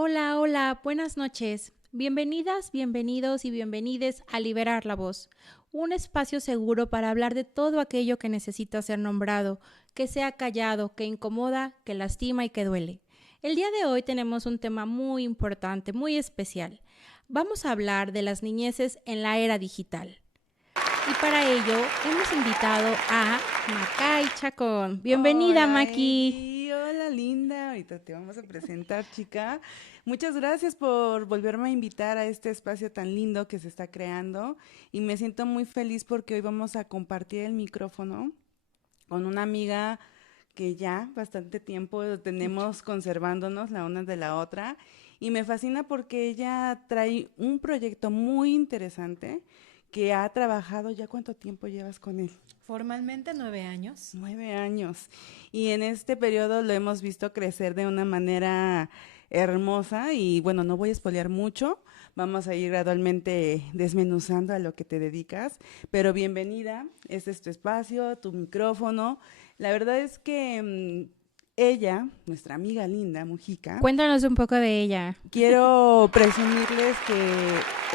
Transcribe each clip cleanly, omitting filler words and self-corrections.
Hola, hola, buenas noches. Bienvenidas, bienvenidos y bienvenides a Liberar la Voz, un espacio seguro para hablar de todo aquello que necesita ser nombrado, que sea callado, que incomoda, que lastima y que duele. El día de hoy tenemos un tema muy importante, muy especial. Vamos a hablar de las niñeces en la era digital. Y para ello hemos invitado a Macay Chacón. Bienvenida, Hola, Maki. Eri. Hola, linda. Ahorita te vamos a presentar, chica. Muchas gracias por volverme a invitar a este espacio tan lindo que se está creando. Y me siento muy feliz porque hoy vamos a compartir el micrófono con una amiga que ya bastante tiempo tenemos conservándonos la una de la otra. Y me fascina porque ella trae un proyecto muy interesante que ha trabajado. ¿Ya cuánto tiempo llevas con él? Formalmente 9 años. 9 años. Y en este periodo lo hemos visto crecer de una manera hermosa y bueno, no voy a espolear mucho, vamos a ir gradualmente desmenuzando a lo que te dedicas, pero bienvenida, este es tu espacio, tu micrófono. La verdad es que ella, nuestra amiga linda, Mujica, Cuéntanos un poco de ella. quiero presumirles que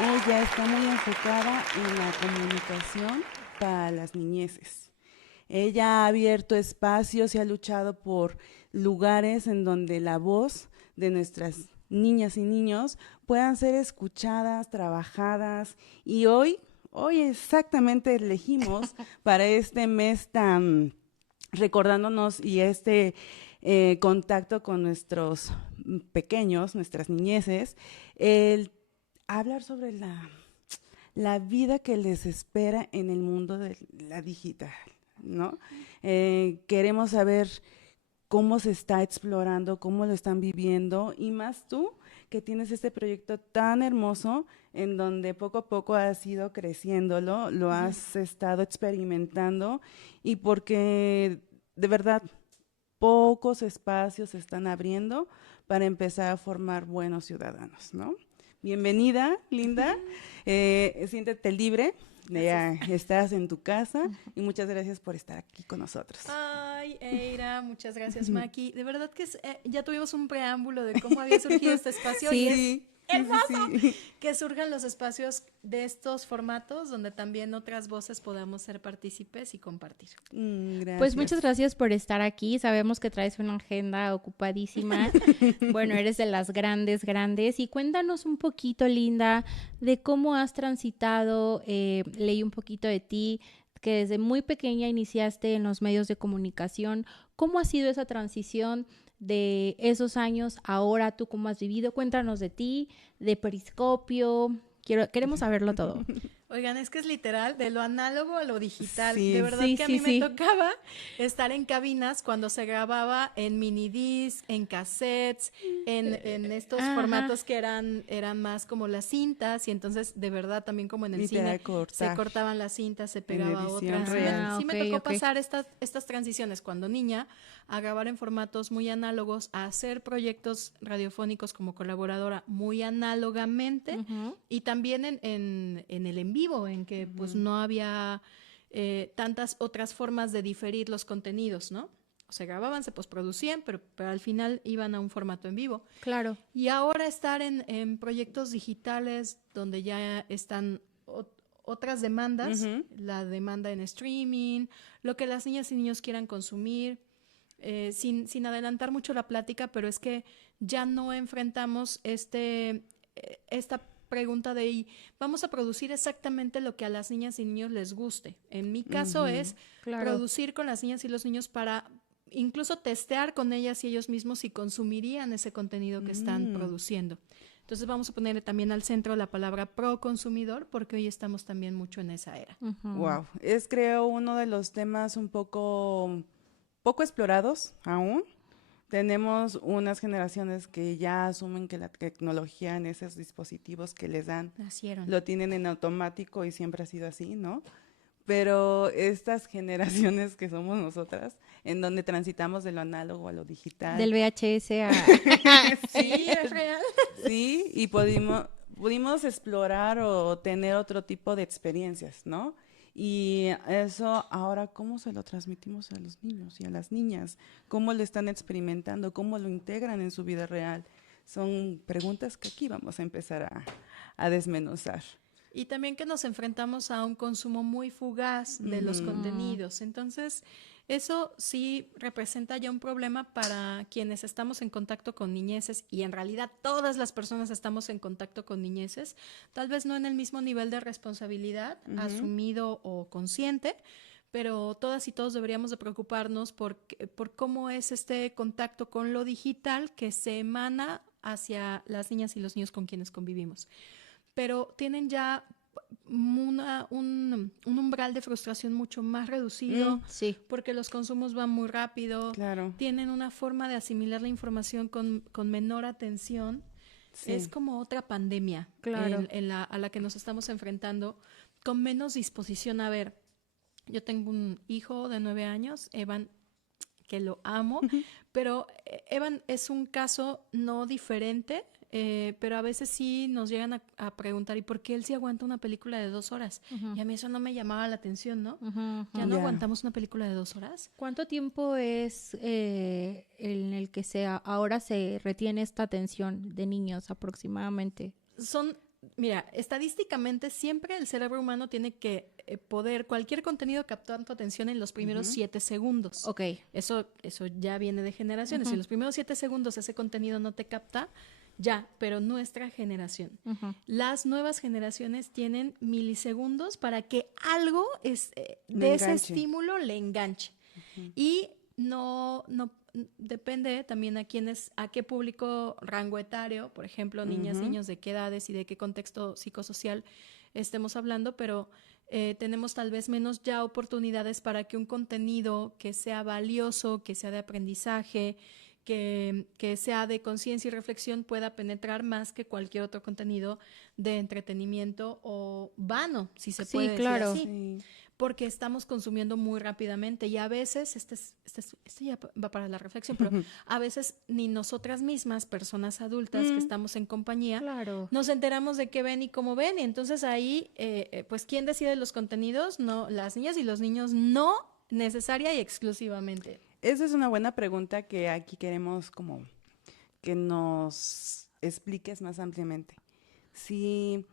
ella está muy enfocada en la comunicación para las niñeces. Ella ha abierto espacios y ha luchado por lugares en donde la voz de nuestras niñas y niños puedan ser escuchadas, trabajadas y hoy exactamente elegimos para este mes tan recordándonos y este contacto con nuestros pequeños, nuestras niñeces, el hablar sobre la vida que les espera en el mundo de la digital, ¿no? Queremos saber cómo se está explorando, cómo lo están viviendo y más tú que tienes este proyecto tan hermoso en donde poco a poco has ido creciéndolo, lo has estado experimentando y porque de verdad pocos espacios se están abriendo para empezar a formar buenos ciudadanos, ¿no? Bienvenida, Linda. Siéntete libre. Ya estás en tu casa y muchas gracias por estar aquí con nosotros. Ay, Eira, muchas gracias, Maki. De verdad que ya tuvimos un preámbulo de cómo había surgido este espacio y es Sí, sí, hermoso sí, sí. que surjan los espacios de estos formatos donde también otras voces podamos ser partícipes y compartir. Pues muchas Gracias. gracias por estar aquí. Sabemos que traes una agenda ocupadísima. Bueno, eres de las grandes, grandes. Y cuéntanos un poquito, Linda, de cómo has transitado. Leí un poquito de ti, que desde muy pequeña iniciaste en los medios de comunicación. ¿Cómo ha sido esa transición de esos años? Ahora, ¿tú cómo has vivido? Cuéntanos de ti, de Periscopio. Queremos saberlo todo. Oigan, es que es literal de lo análogo a lo digital. De Sí, verdad Sí, que a sí, mí me sí. tocaba estar en cabinas cuando se grababa en minidisc, en cassettes, en estos Ajá. formatos que eran más como las cintas y entonces de verdad también como en el literal cine se cortar cortaban las cintas, se en pegaba a edición otras. real. Ah, Sí ok, me tocó ok. pasar estas transiciones cuando niña a grabar en formatos muy análogos, a hacer proyectos radiofónicos como colaboradora muy análogamente Ujú. y también en el en vivo, en que pues no había tantas otras formas de diferir los contenidos, ¿no? Se grababan, se postproducían, pero al final iban a un formato en vivo. Claro. Y ahora estar en proyectos digitales donde ya están otras demandas, Ujú. la demanda en streaming, lo que las niñas y niños quieran consumir, sin adelantar mucho la plática, pero es que ya no enfrentamos esta pregunta de y vamos a producir exactamente lo que a las niñas y niños les guste. En mi caso Ujú. es Claro. producir con las niñas y los niños para incluso testear con ellas y ellos mismos si consumirían ese contenido que están Mm. produciendo. Entonces vamos a poner también al centro la palabra pro consumidor porque hoy estamos también mucho en esa era. Ujú. Wow, es creo uno de los temas un poco explorados aún. Tenemos unas generaciones que ya asumen que la tecnología en esos dispositivos que les dan Nacieron. lo tienen en automático y siempre ha sido así, ¿no? Pero estas generaciones que somos nosotras, en donde transitamos de lo análogo a lo digital, Del VHS a... Sí, sí, es real. sí, y pudimos explorar o tener otro tipo de experiencias, ¿no? Y eso ahora, ¿cómo se lo transmitimos a los niños y a las niñas? ¿Cómo lo están experimentando? ¿Cómo lo integran en su vida real? Son preguntas que aquí vamos a empezar a desmenuzar. Y también que nos enfrentamos a un consumo muy fugaz de los contenidos. Entonces, eso sí representa ya un problema para quienes estamos en contacto con niñeces, y en realidad todas las personas estamos en contacto con niñeces, tal vez no en el mismo nivel de responsabilidad, asumido o consciente, pero todas y todos deberíamos de preocuparnos por cómo es este contacto con lo digital que se emana hacia las niñas y los niños con quienes convivimos. Pero tienen ya un umbral de frustración mucho más reducido, Sí. porque los consumos van muy rápido, Claro. tienen una forma de asimilar la información con menor atención. Sí. Es como otra pandemia Claro. a la que nos estamos enfrentando, con menos disposición a ver. Yo tengo un hijo de 9 años, Evan, que lo amo, pero Evan es un caso no diferente, pero a veces sí nos llegan a preguntar, ¿y por qué él sí aguanta una película de 2 horas? Y a mí eso no me llamaba la atención, ¿no? ¿Ya no Ya. aguantamos una película de 2 horas? ¿Cuánto tiempo es en el que ahora se retiene esta atención de niños aproximadamente? Mira, estadísticamente siempre el cerebro humano tiene que poder, cualquier contenido captar tu atención en los primeros 7 segundos. Ok. Eso ya viene de generaciones. Si en los primeros 7 segundos ese contenido no te capta, ya, pero nuestra generación. Las nuevas generaciones tienen milisegundos para que algo de ese enganche. estímulo le enganche. Y no depende también a qué público rango etario, por ejemplo, niñas, niños, de qué edades y de qué contexto psicosocial estemos hablando, pero tenemos tal vez menos ya oportunidades para que un contenido que sea valioso, que sea de aprendizaje, que sea de conciencia y reflexión pueda penetrar más que cualquier otro contenido de entretenimiento o vano, si se puede decir claro. así. Sí. Porque estamos consumiendo muy rápidamente y a veces, este ya va para la reflexión, pero a veces ni nosotras mismas, personas adultas que estamos en compañía, Claro. nos enteramos de qué ven y cómo ven, y entonces ahí, pues, ¿quién decide los contenidos? No, las niñas y los niños, no necesaria y exclusivamente. Esa es una buena pregunta que aquí queremos como que nos expliques más ampliamente. Si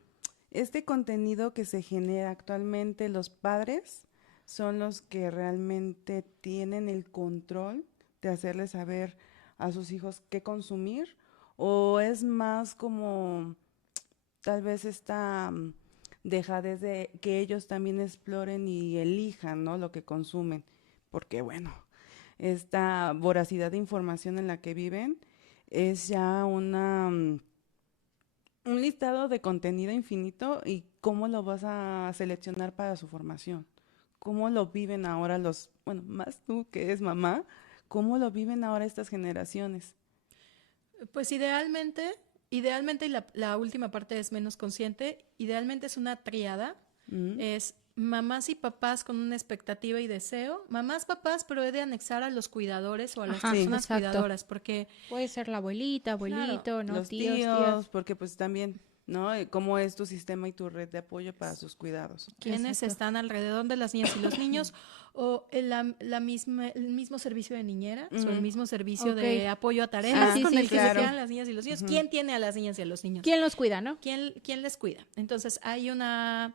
este contenido que se genera actualmente, los padres son los que realmente tienen el control de hacerles saber a sus hijos qué consumir, o es más como tal vez esta dejadez de que ellos también exploren y elijan, ¿no?, lo que consumen, porque bueno, esta voracidad de información en la que viven es ya un listado de contenido infinito, y cómo lo vas a seleccionar para su formación. ¿Cómo lo viven ahora bueno, más tú que es mamá, cómo lo viven ahora estas generaciones? Pues idealmente, y la última parte es menos consciente, idealmente es una tríada, es mamás y papás con una expectativa y deseo, mamás, papás, pero he de anexar a los cuidadores o a las Ajá, personas exacto. cuidadoras, porque Puede ser la abuelita, abuelito, ¿no? Los Tíos, tíos, tías. porque pues también, ¿no? ¿Cómo es tu sistema y tu red de apoyo para sus cuidados? quienes Exacto. están alrededor de las niñas y los niños, o el mismo servicio de niñeras, o el mismo servicio de apoyo a tareas Sí, con sí, el que claro. se quedan las niñas y los niños. ¿Quién tiene a las niñas y a los niños? ¿Quién los cuida, no? ¿Quién les cuida? Entonces, hay una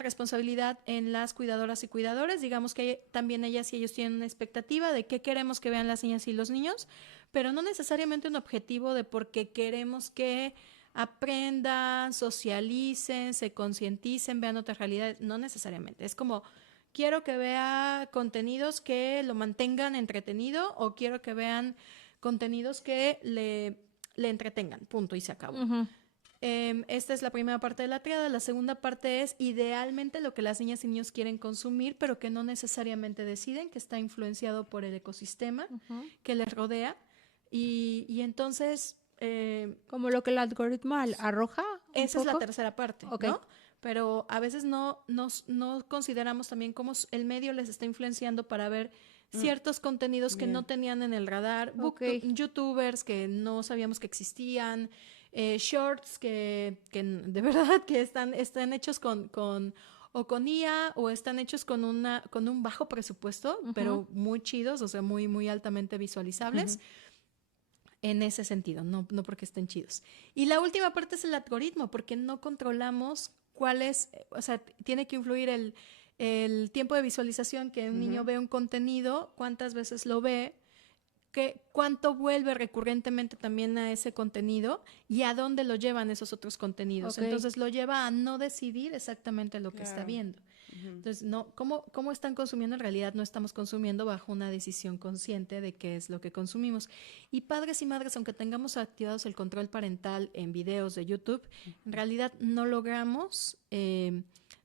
responsabilidad en las cuidadoras y cuidadores. Digamos que también ellas y ellos tienen una expectativa de qué queremos que vean las niñas y los niños, pero no necesariamente un objetivo de por qué queremos que aprendan, socialicen, se concienticen, vean otras realidades. No necesariamente. Es como, quiero que vea contenidos que lo mantengan entretenido, o quiero que vean contenidos que le entretengan. Punto, y se acabó. Esta es la primera parte de la tríada. La segunda parte es idealmente lo que las niñas y niños quieren consumir, pero que no necesariamente deciden, que está influenciado por el ecosistema que les rodea. Y entonces... como lo que el algoritmo arroja. Esa es la tercera parte, Ok. ¿no? Pero a veces no consideramos también cómo el medio les está influenciando para ver ciertos contenidos que Bien. no tenían en el radar, Ok. youtubers que no sabíamos que existían, shorts que de verdad que están hechos con IA, o están hechos con un bajo presupuesto, pero muy chidos, o sea, muy, muy altamente visualizables. en ese sentido, no porque estén chidos. Y la última parte es el algoritmo, porque no controlamos cuál es, o sea, tiene que influir el tiempo de visualización que un niño ve un contenido, cuántas veces lo ve, cuánto vuelve recurrentemente también a ese contenido y a dónde lo llevan esos otros contenidos. Okay. Entonces lo lleva a no decidir exactamente lo que está viendo. Entonces, ¿cómo están consumiendo? En realidad no estamos consumiendo bajo una decisión consciente de qué es lo que consumimos. Y padres y madres, aunque tengamos activados el control parental en videos de YouTube, en realidad no logramos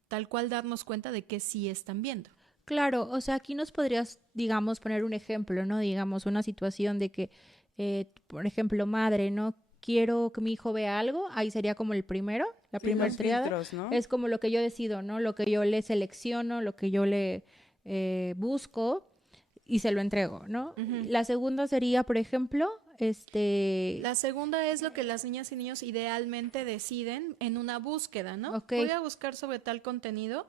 tal cual darnos cuenta de que sí están viendo. Claro, o sea, aquí nos podrías, digamos, poner un ejemplo, ¿no? Digamos, una situación de que, por ejemplo, madre, ¿no? Quiero que mi hijo vea algo, ahí sería como el primero, la primera triada. Filtros, ¿no? Es como lo que yo decido, ¿no? Lo que yo le selecciono, lo que yo le busco y se lo entrego, ¿no? La segunda sería, por ejemplo, La segunda es lo que las niñas y niños idealmente deciden en una búsqueda, ¿no? Okay. Voy a buscar sobre tal contenido,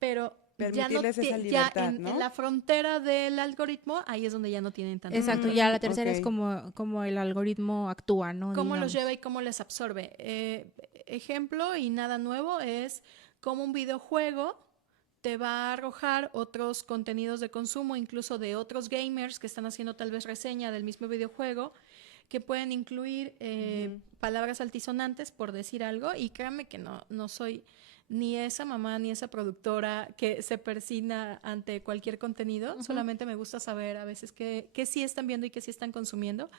pero permitirles esa libertad, ¿no? en la frontera del algoritmo, ahí es donde ya no tienen tanto. Exacto, ya la tercera Ok. es como el algoritmo actúa, ¿no? Cómo Digamos. los lleva y cómo les absorbe. Ejemplo, y nada nuevo, es cómo un videojuego te va a arrojar otros contenidos de consumo, incluso de otros gamers que están haciendo tal vez reseña del mismo videojuego, que pueden incluir palabras altisonantes, por decir algo, y créanme que no soy ni esa mamá ni esa productora que se persina ante cualquier contenido, solamente me gusta saber a veces qué sí están viendo y qué sí están consumiendo.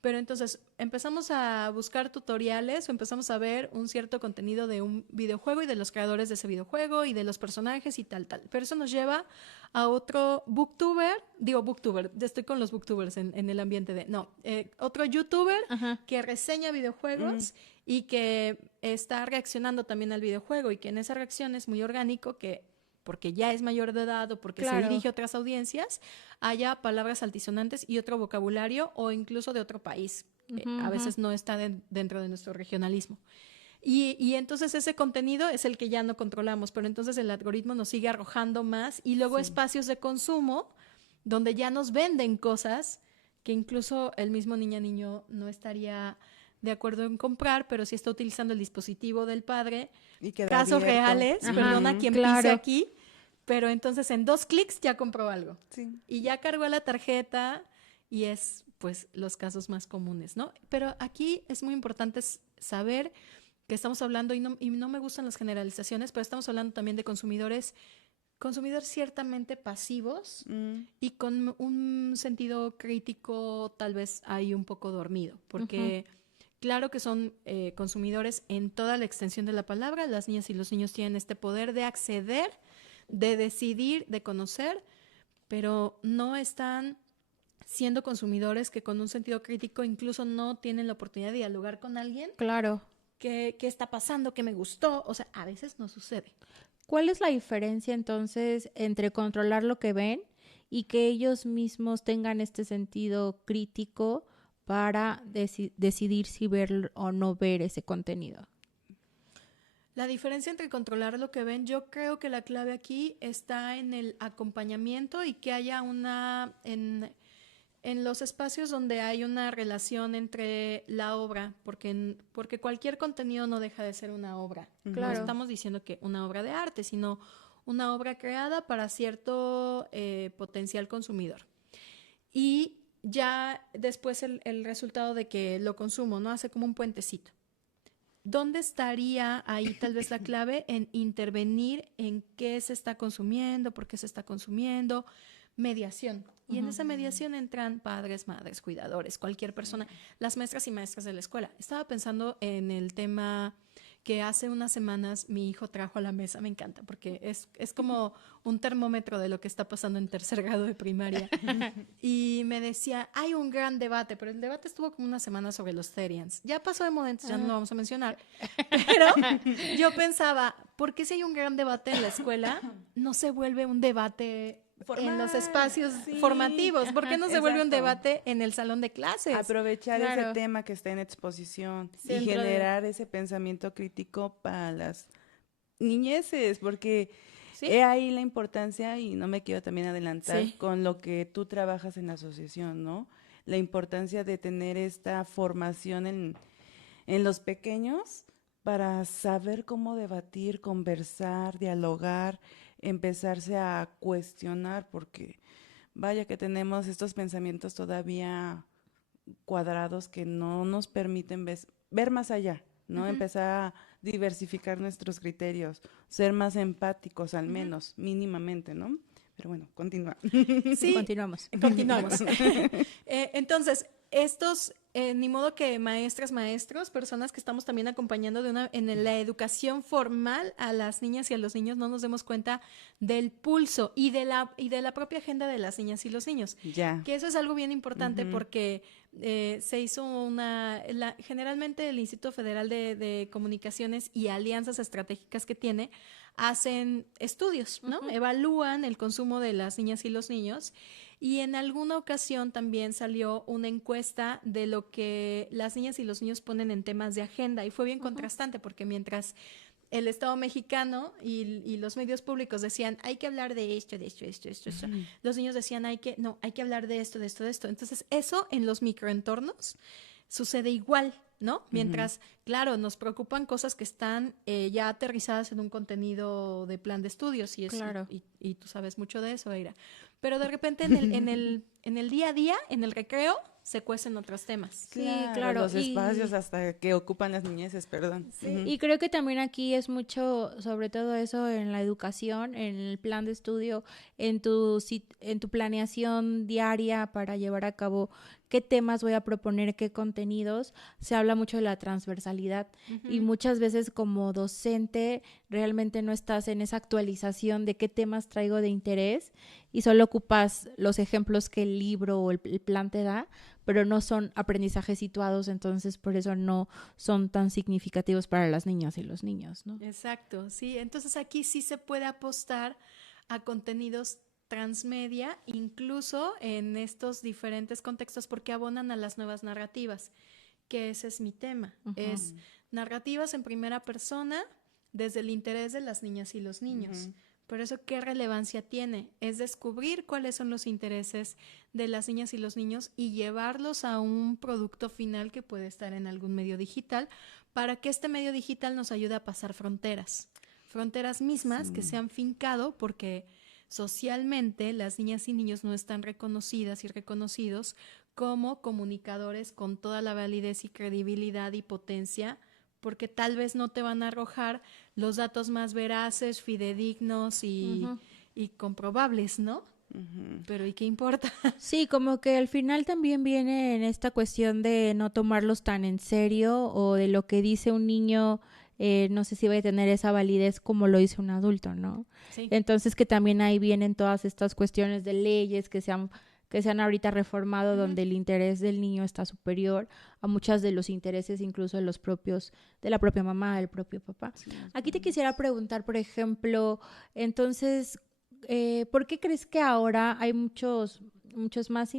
Pero entonces empezamos a buscar tutoriales o empezamos a ver un cierto contenido de un videojuego y de los creadores de ese videojuego y de los personajes y tal. Pero eso nos lleva a otro booktuber, estoy con los booktubers en el ambiente de, otro youtuber que reseña videojuegos y que está reaccionando también al videojuego y que en esa reacción es muy orgánico que porque ya es mayor de edad o porque se dirige a otras audiencias, haya palabras altisonantes y otro vocabulario o incluso de otro país. A veces no está dentro de nuestro regionalismo. Y entonces ese contenido es el que ya no controlamos, pero entonces el algoritmo nos sigue arrojando más y luego espacios de consumo donde ya nos venden cosas que incluso el mismo niño no estaría de acuerdo en comprar, pero sí está utilizando el dispositivo del padre. Y queda casos abierto. reales, perdona quien pise aquí, pero entonces en 2 clics ya compró algo. Sí. Y ya cargó la tarjeta y es pues los casos más comunes, ¿no? Pero aquí es muy importante saber que estamos hablando, y no me gustan las generalizaciones, pero estamos hablando también de consumidores ciertamente pasivos y con un sentido crítico tal vez ahí un poco dormido, porque claro que son consumidores en toda la extensión de la palabra, las niñas y los niños tienen este poder de acceder, de decidir, de conocer, pero no están siendo consumidores que con un sentido crítico incluso no tienen la oportunidad de dialogar con alguien. Claro. ¿Qué está pasando? ¿Qué me gustó? O sea, a veces no sucede. ¿Cuál es la diferencia entonces entre controlar lo que ven y que ellos mismos tengan este sentido crítico para decidir si ver o no ver ese contenido? La diferencia entre controlar lo que ven, yo creo que la clave aquí está en el acompañamiento y que haya en los espacios donde hay una relación entre la obra, porque cualquier contenido no deja de ser una obra. Claro. No estamos diciendo que una obra de arte, sino una obra creada para cierto potencial consumidor. Y ya después el resultado de que lo consumo, ¿no? Hace como un puentecito. ¿Dónde estaría ahí tal vez la clave en intervenir en qué se está consumiendo, por qué se está consumiendo? Mediación. Y en esa mediación entran padres, madres, cuidadores, cualquier persona, las maestras y maestras de la escuela. Estaba pensando en el tema que hace unas semanas mi hijo trajo a la mesa. Me encanta porque es como un termómetro de lo que está pasando en 3er grado de primaria. Y me decía, hay un gran debate, pero el debate estuvo como una semana sobre los Therians. Ya pasó de moda, entonces ya no lo vamos a mencionar. Pero yo pensaba, ¿por qué si hay un gran debate en la escuela no se vuelve un debate en los espacios formativos? ¿Por qué no se vuelve un debate en el salón de clases? Aprovechar ese tema que está en exposición y generar ese pensamiento crítico para las niñeces, porque he ahí la importancia, y no me quiero también adelantar con lo que tú trabajas en la asociación, ¿no? la importancia de tener esta formación en los pequeños para saber cómo debatir, conversar, dialogar, empezarse a cuestionar, porque vaya que tenemos estos pensamientos todavía cuadrados que no nos permiten ver más allá, ¿no? Ujú, Empezar a diversificar nuestros criterios, ser más empáticos al ujú. menos, mínimamente, ¿no? Pero bueno, continúa. Sí, Continuamos. continuamos. Entonces, estos, ni modo que maestras, maestros, personas que estamos también acompañando en la educación formal a las niñas y a los niños, no nos demos cuenta del pulso y de la propia agenda de las niñas y los niños. Ya. Que eso es algo bien importante Ujú. porque se hizo generalmente el Instituto Federal de Comunicaciones y alianzas estratégicas que tiene hacen estudios, ¿no? Ujú. Evalúan el consumo de las niñas y los niños y en alguna ocasión también salió una encuesta de lo que las niñas y los niños ponen en temas de agenda y fue bien Ujú. contrastante porque mientras el Estado mexicano y los medios públicos decían hay que hablar de esto, de esto, de esto, de esto, de esto. Ujú. Los niños decían hay que hablar de esto, de esto, de esto. Entonces eso en los microentornos sucede igual, ¿no? Ujú. Mientras, claro, nos preocupan cosas que están ya aterrizadas en un contenido de plan de estudios Claro. y tú sabes mucho de eso, Eira. Pero de repente en el día a día, en el recreo, se cuecen otros temas. Sí, Claro, claro. los espacios hasta que ocupan las niñeces, perdón. Sí. Ujú. Y creo que también aquí es mucho, sobre todo eso en la educación, en el plan de estudio, en tu planeación diaria para llevar a cabo qué temas voy a proponer, qué contenidos. Se habla mucho de la transversalidad y Ujú. muchas veces como docente realmente no estás en esa actualización de qué temas traigo de interés y solo ocupas los ejemplos que el libro o el plan te da, pero no son aprendizajes situados, entonces por eso no son tan significativos para las niñas y los niños, ¿no? Exacto, sí. Entonces aquí sí se puede apostar a contenidos transmedia, incluso en estos diferentes contextos, porque abonan a las nuevas narrativas, que ese es mi tema. Ujú. Es narrativas en primera persona desde el interés de las niñas y los niños. Ujú. Por eso, ¿qué relevancia tiene? Es descubrir cuáles son los intereses de las niñas y los niños y llevarlos a un producto final que puede estar en algún medio digital para que este medio digital nos ayude a pasar fronteras. Fronteras mismas que Sí. se han fincado porque socialmente las niñas y niños no están reconocidas y reconocidos como comunicadores con toda la validez y credibilidad y potencia, porque tal vez no te van a arrojar los datos más veraces, fidedignos Ujú. y comprobables, ¿no? Ujú. Pero ¿y qué importa? Sí, como que al final también viene en esta cuestión de no tomarlos tan en serio o de lo que dice un niño, no sé si va a tener esa validez como lo dice un adulto, ¿no? Sí. Entonces que también ahí vienen todas estas cuestiones de leyes que se han ahorita reformado Ujú. donde el interés del niño está superior a muchos de los intereses incluso de los propios, de la propia mamá, del propio papá. Sí, los Aquí te padres. quisiera preguntar, por ejemplo, entonces, ¿por qué crees que ahora hay mucho más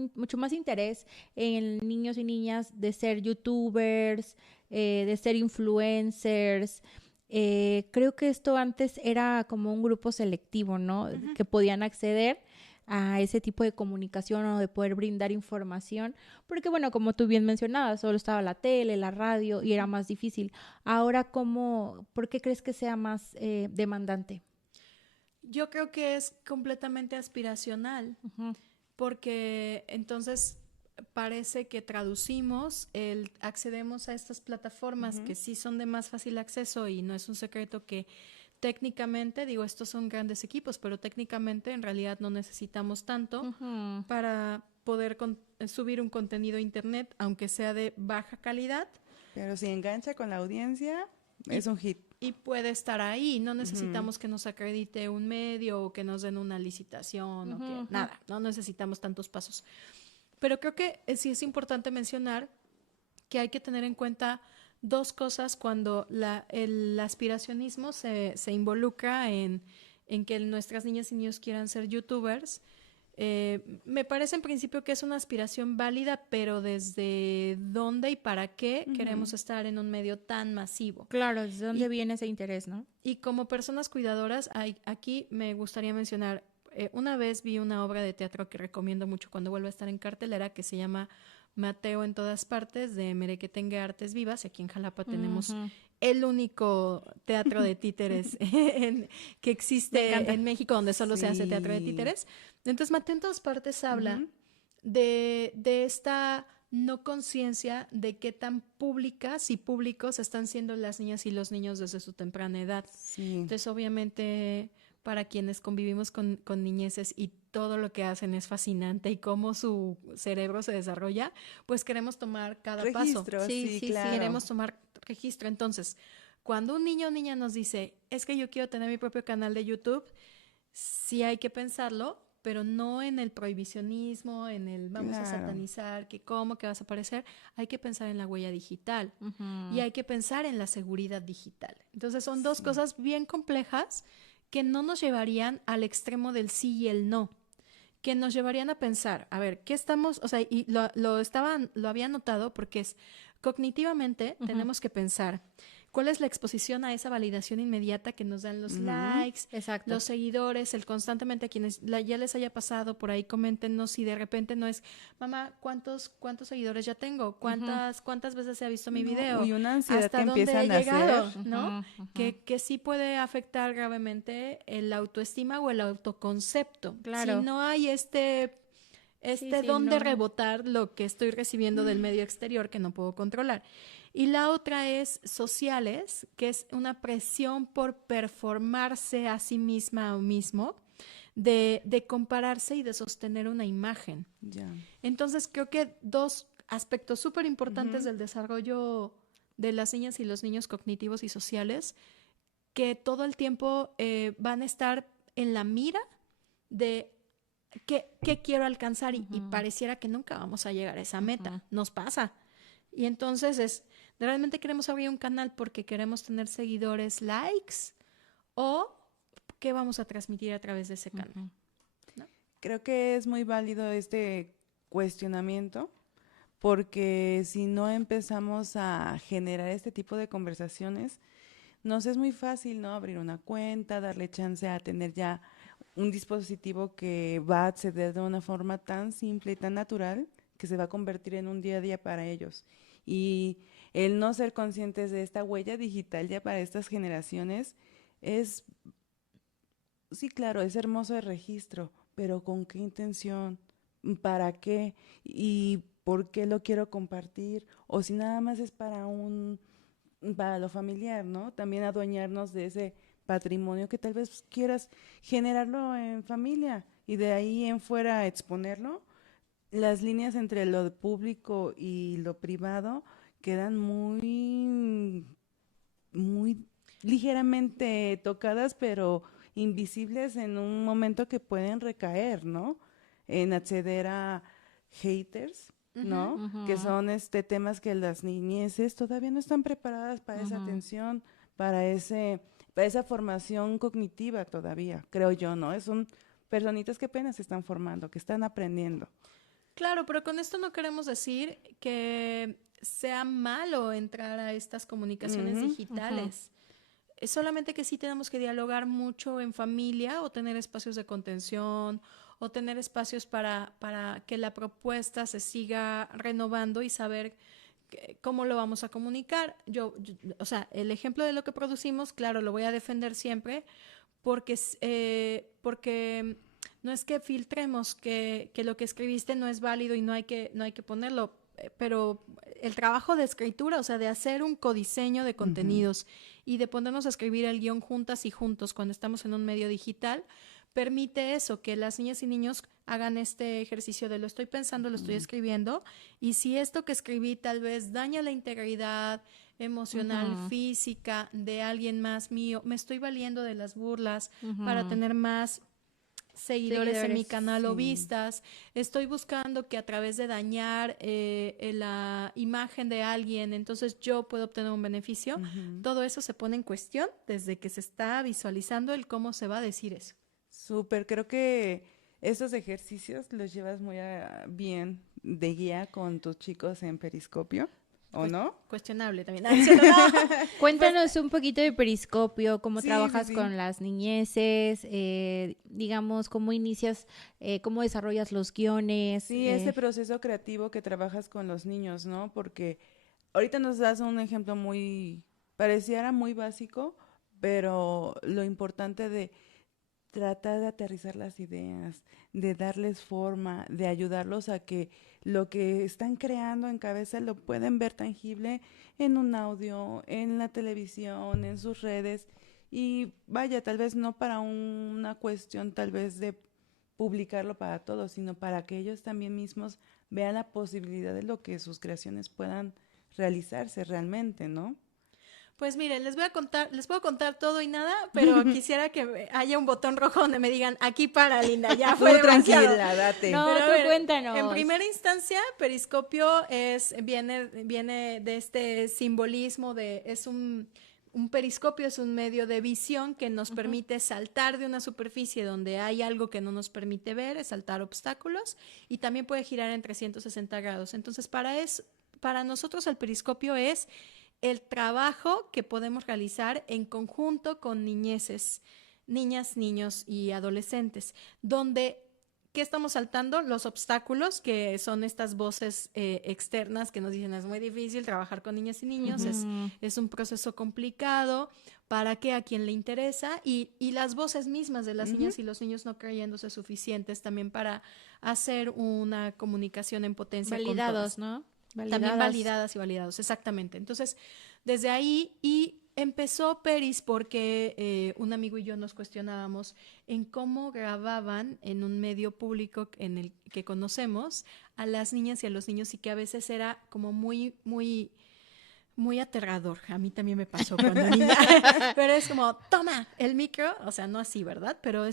interés en niños y niñas de ser youtubers, de ser influencers? Creo que esto antes era como un grupo selectivo, ¿no? Ujú. Que podían acceder a ese tipo de comunicación o de poder brindar información, porque bueno, como tú bien mencionabas, solo estaba la tele, la radio y era más difícil. Ahora, ¿por qué crees que sea más demandante? Yo creo que es completamente aspiracional, Ujú. porque entonces parece que traducimos accedemos a estas plataformas Ujú. que sí son de más fácil acceso y no es un secreto que técnicamente, digo, estos son grandes equipos, pero técnicamente en realidad no necesitamos tanto Ujú. para poder subir un contenido a internet, aunque sea de baja calidad, Pero si engancha con la audiencia, y, es un hit. y puede estar ahí. No Ujú. necesitamos que nos acredite un medio o que nos den una licitación o Ujú, que ujú. nada, no necesitamos tantos pasos. Pero creo que sí es importante mencionar que hay que tener en cuenta dos cosas cuando el aspiracionismo se involucra en que nuestras niñas y niños quieran ser youtubers. Me parece en principio que es una aspiración válida, pero desde dónde y para qué Ujú. queremos estar en un medio tan masivo. Claro, ¿desde dónde Y, viene ese interés, no? y como personas cuidadoras, aquí me gustaría mencionar, una vez vi una obra de teatro que recomiendo mucho cuando vuelva a estar en cartelera, que se llama Mateo en todas partes de Merequetengue Artes Vivas. Aquí en Jalapa tenemos Ujú. el único teatro de títeres que Me existe encanta. en México, donde solo se hace teatro de Sí. títeres. Entonces, Mateo en todas partes habla Ujú. de esta no conciencia de qué tan públicas y públicos están siendo las niñas y los niños desde su temprana edad. Sí. Entonces, obviamente, para quienes convivimos con niñeces y todo lo que hacen es fascinante y cómo su cerebro se desarrolla, pues queremos tomar cada paso. Registro, Sí, sí, sí, sí. claro. Queremos tomar registro. Entonces, cuando un niño o niña nos dice, es que yo quiero tener mi propio canal de YouTube, sí hay que pensarlo, pero no en el prohibicionismo, en el vamos a Claro. satanizar, que cómo, que vas a aparecer. Hay que pensar en la huella digital Ujú. y hay que pensar en la seguridad digital. Entonces son dos Sí. cosas bien complejas que no nos llevarían al extremo del sí y el no, que nos llevarían a pensar, a ver, ¿qué estamos? O sea, y lo había notado porque es cognitivamente Ujú. tenemos que pensar cuál es la exposición a esa validación inmediata que nos dan los Ujú. likes, Exacto. los seguidores, el constantemente a quienes ya les haya pasado por ahí, coméntenos si de repente no es, mamá, ¿cuántos seguidores ya tengo? ¿Cuántas veces se ha visto mi No, video? y una ansiedad ¿Hasta que dónde he empiezan a llegado? hacer. ¿No? Ujú, ujú. Que sí puede afectar gravemente el autoestima o el autoconcepto. Claro. Si no hay Sí, sí, dónde no. rebotar lo que estoy recibiendo del medio exterior que no puedo controlar. Y la otra es sociales, que es una presión por performarse a sí misma o mismo, de compararse y de sostener una imagen. Ya. Entonces creo que dos aspectos súper importantes Ujú. del desarrollo de las niñas y los niños cognitivos y sociales que todo el tiempo van a estar en la mira de qué quiero alcanzar y Ujú. pareciera que nunca vamos a llegar a esa meta. Ujú. Nos pasa. Y entonces realmente queremos abrir un canal porque queremos tener seguidores, likes o qué vamos a transmitir a través de ese canal. Ujú. Creo que es muy válido este cuestionamiento porque si no empezamos a generar este tipo de conversaciones, nos es muy fácil, ¿no? Abrir una cuenta, darle chance a tener ya un dispositivo que va a acceder de una forma tan simple y tan natural que se va a convertir en un día a día para ellos. Y el no ser conscientes de esta huella digital ya para estas generaciones es, sí, claro, es hermoso el registro, pero ¿con qué intención? ¿Para qué? ¿Y por qué lo quiero compartir? O si nada más es para lo familiar, ¿no? También adueñarnos de ese patrimonio que tal vez quieras generarlo en familia y de ahí en fuera exponerlo. Las líneas entre lo público y lo privado quedan muy ligeramente tocadas, pero invisibles en un momento que pueden recaer, ¿no? En acceder a haters, Ujú. ¿no? Que Ujú. son temas que las niñeces todavía no están preparadas para esa Ujú. atención, para para esa formación cognitiva todavía, creo yo, ¿no? Son personitas que apenas se están formando, que están aprendiendo. Claro, pero con esto no queremos decir que sea malo entrar a estas comunicaciones Ujú. Ujú. digitales. Es solamente que sí tenemos que dialogar mucho en familia o tener espacios de contención o tener espacios para que la propuesta se siga renovando y saber cómo lo vamos a comunicar. O sea, el ejemplo de lo que producimos, claro, lo voy a defender siempre porque no es que filtremos que lo que escribiste no es válido y no hay que ponerlo, pero el trabajo de escritura, o sea, de hacer un codiseño de Ujú. contenidos y de ponernos a escribir el guión juntas y juntos cuando estamos en un medio digital, permite eso, que las niñas y niños hagan este ejercicio de lo estoy pensando, lo estoy Ujú. escribiendo, y si esto que escribí tal vez daña la integridad emocional, Ujú. física de alguien más mío, me estoy valiendo de las burlas para Ujú. tener más seguidores en mi Seguidores. canal o Sí. vistas, estoy buscando que a través de dañar la imagen de alguien, entonces yo puedo obtener un beneficio, Ujú. todo eso se pone en cuestión desde que se está visualizando el cómo se va a decir eso. Súper, creo que estos ejercicios los llevas muy bien de guía con tus chicos en Periscopio. ¿o no? Cuestionable también. Ah, ¿cierto? No. Cuéntanos un poquito de Periscopio, cómo Sí, trabajas sí, sí. con las niñeces, digamos, cómo inicias, cómo desarrollas los guiones. Sí, ese proceso creativo que trabajas con los niños, ¿no? Porque ahorita nos das un ejemplo pareciera muy básico, pero lo importante de tratar de aterrizar las ideas, de darles forma, de ayudarlos a que lo que están creando en cabeza lo pueden ver tangible en un audio, en la televisión, en sus redes. Y vaya, tal vez no para una cuestión tal vez de publicarlo para todos, sino para que ellos también mismos vean la posibilidad de lo que sus creaciones puedan realizarse realmente, ¿no? Pues miren, les puedo contar todo y nada, pero quisiera que haya un botón rojo donde me digan, aquí para, linda, ya fue Tú demasiado. tranquila, date. No, Pero a tú ver, cuéntanos. en primera instancia, Periscopio viene de este simbolismo un periscopio es un medio de visión que nos permite saltar de una superficie donde hay algo que no nos permite ver, es saltar obstáculos, y también puede girar en 360 grados. Entonces, para nosotros el periscopio es el trabajo que podemos realizar en conjunto con niñeces, niñas, niños y adolescentes, donde ¿qué estamos saltando? Los obstáculos, que son estas voces externas que nos dicen es muy difícil trabajar con niñas y niños, es un proceso complicado, ¿para qué? A quien le interesa, y las voces mismas de las niñas y los niños no creyéndose suficientes también para hacer una comunicación en potencia con Validados, todas. ¿no? También validadas y validados, exactamente. Entonces, desde ahí empezó Peris porque un amigo y yo nos cuestionábamos en cómo grababan en un medio público en el que conocemos a las niñas y a los niños, y que a veces era como muy, muy, muy aterrador. A mí también me pasó cuando niña. Pero es como, toma el micro, o sea, no así, ¿verdad? Pero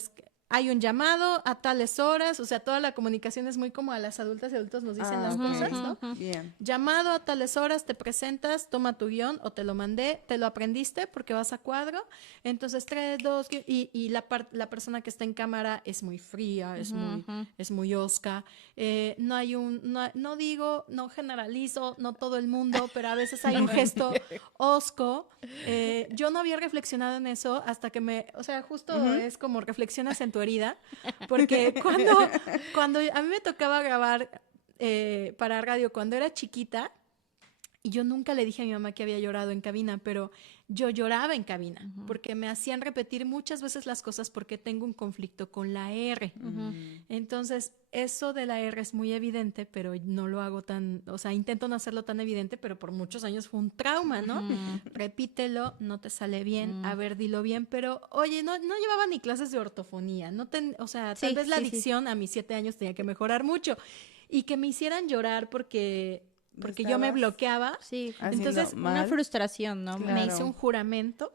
hay un llamado a tales horas, o sea, toda la comunicación es muy como a las adultas y adultos nos dicen las ok. cosas, ¿no? Bien. Llamado a tales horas, te presentas, toma tu guión, o te lo mandé, te lo aprendiste porque vas a cuadro. Entonces, 3, 2, y la persona que está en cámara es muy fría, es muy osca. No generalizo, no todo el mundo, pero a veces hay un gesto osco. Yo no había reflexionado en eso hasta que o sea, justo es como reflexionas en tu herida, porque cuando a mí me tocaba grabar para radio cuando era chiquita, y yo nunca le dije a mi mamá que había llorado en cabina, pero yo lloraba en cabina, porque me hacían repetir muchas veces las cosas porque tengo un conflicto con la R. Entonces, eso de la R es muy evidente, pero no lo hago o sea, intento no hacerlo tan evidente, pero por muchos años fue un trauma, ¿no? Repítelo, no te sale bien, a ver, dilo bien, pero oye, no llevaba ni clases de ortofonía, o sea, tal vez la dicción a mis 7 años tenía que mejorar mucho, y que me hicieran llorar porque yo me bloqueaba. Sí, entonces una frustración, ¿no? Claro. Me hice un juramento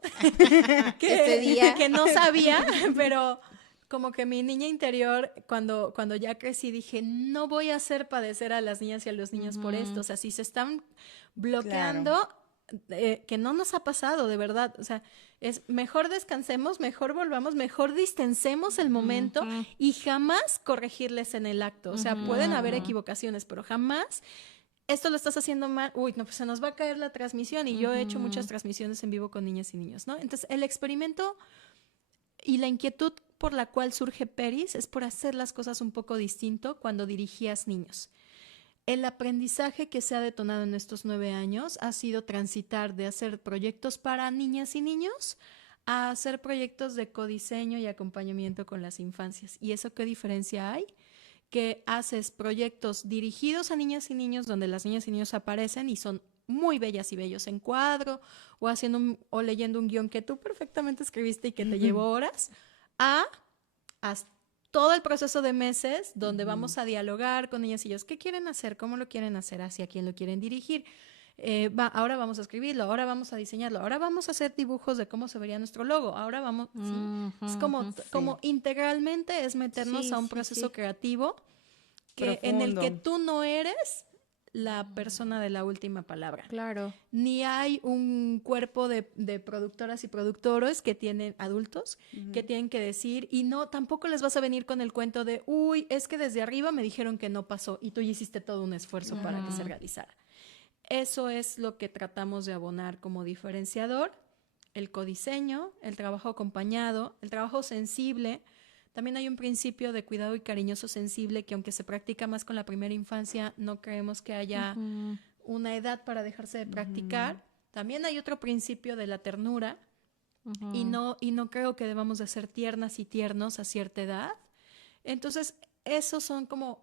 Ese día. que no sabía, pero como que mi niña interior, cuando ya crecí, dije, no voy a hacer padecer a las niñas y a los niños por esto. O sea, si se están bloqueando, que no nos ha pasado, de verdad. O sea, es mejor descansemos, mejor volvamos, mejor distensemos el momento y jamás corregirles en el acto. O sea, pueden haber equivocaciones, pero jamás esto lo estás haciendo mal, uy, no, pues se nos va a caer la transmisión, y yo he hecho muchas transmisiones en vivo con niñas y niños, ¿no? Entonces, el experimento y la inquietud por la cual surge Peris es por hacer las cosas un poco distinto cuando dirigías niños. El aprendizaje que se ha detonado en estos 9 años ha sido transitar de hacer proyectos para niñas y niños a hacer proyectos de codiseño y acompañamiento con las infancias. ¿Y eso qué diferencia hay? Que haces proyectos dirigidos a niñas y niños donde las niñas y niños aparecen y son muy bellas y bellos en cuadro, o leyendo un guión que tú perfectamente escribiste y que te llevó horas, a todo el proceso de meses donde vamos a dialogar con niñas y ellos. ¿Qué quieren hacer? ¿Cómo lo quieren hacer? ¿Hacia quién lo quieren dirigir? Ahora vamos a escribirlo, ahora vamos a diseñarlo, ahora vamos a hacer dibujos de cómo se vería nuestro logo, ahora vamos, ¿sí? Es como integralmente es meternos a un proceso creativo en el que tú no eres la persona de la última palabra. Claro. Ni hay un cuerpo de productoras y productores que tienen adultos que tienen que decir, y no, tampoco les vas a venir con el cuento de, uy, es que desde arriba me dijeron que no pasó y tú hiciste todo un esfuerzo para que se realizara. eso es lo que tratamos de abonar como diferenciador: el codiseño, el trabajo acompañado, el trabajo sensible. También hay un principio de cuidado y cariñoso sensible que, aunque se practica más con la primera infancia, no creemos que haya una edad para dejarse de practicar. También hay otro principio de la ternura, y no creo que debamos de ser tiernas y tiernos a cierta edad. Entonces, esos son como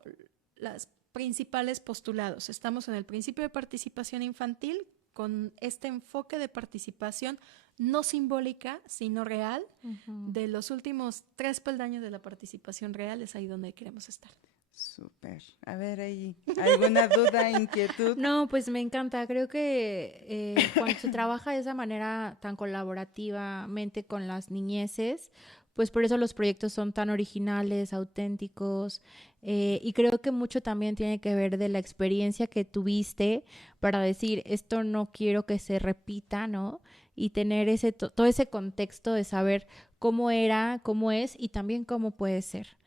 los principales postulados. Estamos en el principio de participación infantil, con este enfoque de participación no simbólica, sino real. De los últimos 3 peldaños de la participación real, es ahí donde queremos estar. Súper. A ver, ahí, ¿alguna duda, inquietud? No, pues me encanta. Creo que cuando se trabaja de esa manera tan colaborativamente con las niñeces, pues por eso los proyectos son tan originales, auténticos, y creo que mucho también tiene que ver de la experiencia que tuviste para decir, esto no quiero que se repita, ¿no? Y tener todo ese contexto de saber cómo era, cómo es y también cómo puede ser.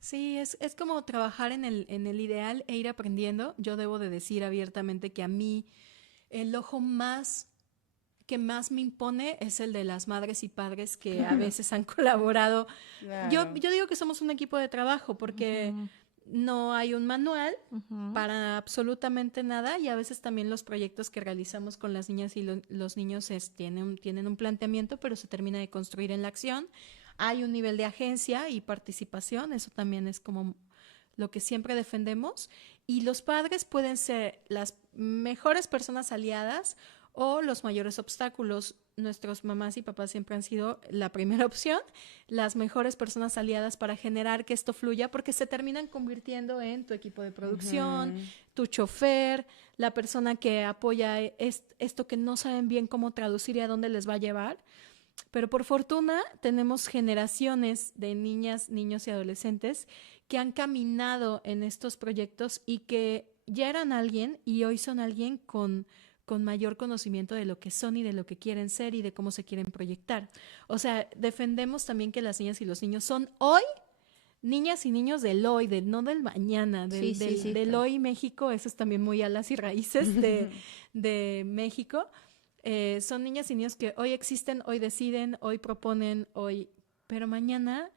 Sí, es como trabajar en el ideal e ir aprendiendo. Yo debo de decir abiertamente que a mí el ojo que más me impone es el de las madres y padres que a veces han colaborado. Claro. Yo digo que somos un equipo de trabajo porque no hay un manual para absolutamente nada, y a veces también los proyectos que realizamos con las niñas y los niños tienen un planteamiento, pero se termina de construir en la acción. Hay un nivel de agencia y participación, eso también es como lo que siempre defendemos, y los padres pueden ser las mejores personas aliadas o los mayores obstáculos. Nuestros mamás y papás siempre han sido la primera opción, las mejores personas aliadas para generar que esto fluya, porque se terminan convirtiendo en tu equipo de producción, tu chofer, la persona que apoya esto que no saben bien cómo traducir y a dónde les va a llevar. Pero por fortuna tenemos generaciones de niñas, niños y adolescentes que han caminado en estos proyectos y que ya eran alguien y hoy son alguien con mayor conocimiento de lo que son y de lo que quieren ser y de cómo se quieren proyectar. O sea, defendemos también que las niñas y los niños son hoy niñas y niños del hoy, no del mañana, del hoy México. Eso es también muy alas y raíces de México. Son niñas y niños que hoy existen, hoy deciden, hoy proponen, pero mañana,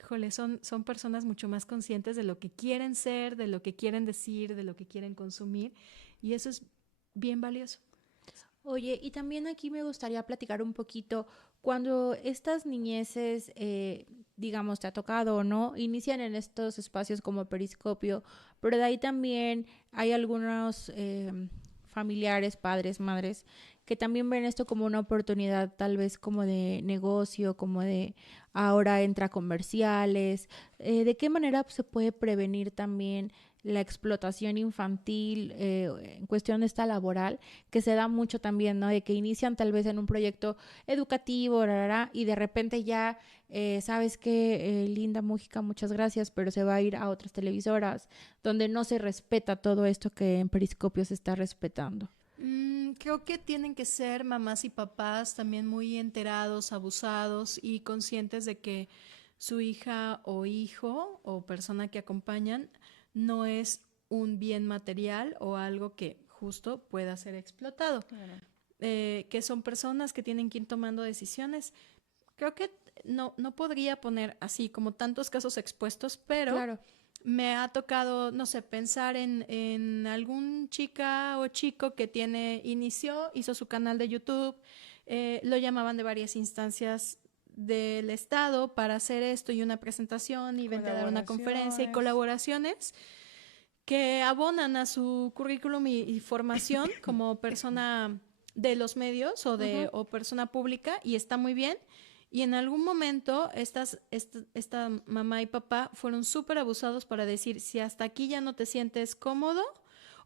híjole, son personas mucho más conscientes de lo que quieren ser, de lo que quieren decir, de lo que quieren consumir, y eso es bien valioso. Oye, y también aquí me gustaría platicar un poquito, cuando estas niñeces, digamos, te ha tocado o no, inician en estos espacios como Periscopio, pero de ahí también hay algunos familiares, padres, madres, que también ven esto como una oportunidad tal vez como de negocio, como de ahora entra comerciales. ¿De qué manera se puede prevenir también la explotación infantil en cuestión de esta laboral, que se da mucho también, ¿no? De que inician tal vez en un proyecto educativo, y de repente ya, ¿sabes qué? Linda Mújica, muchas gracias, pero se va a ir a otras televisoras, donde no se respeta todo esto que en Periscopio se está respetando. Creo que tienen que ser mamás y papás también muy enterados, abusados y conscientes de que su hija o hijo o persona que acompañan no es un bien material o algo que justo pueda ser explotado. Claro. Que son personas que tienen que ir tomando decisiones. Creo que no podría poner así como tantos casos expuestos, pero claro, me ha tocado, no sé, pensar en algún chica o chico que hizo su canal de YouTube, lo llamaban de varias instancias del Estado para hacer esto y una presentación y vente a dar una conferencia y colaboraciones que abonan a su currículum y formación como persona de los medios o persona pública, y está muy bien. Y en algún momento esta mamá y papá fueron súper abusados para decir, si hasta aquí ya no te sientes cómodo,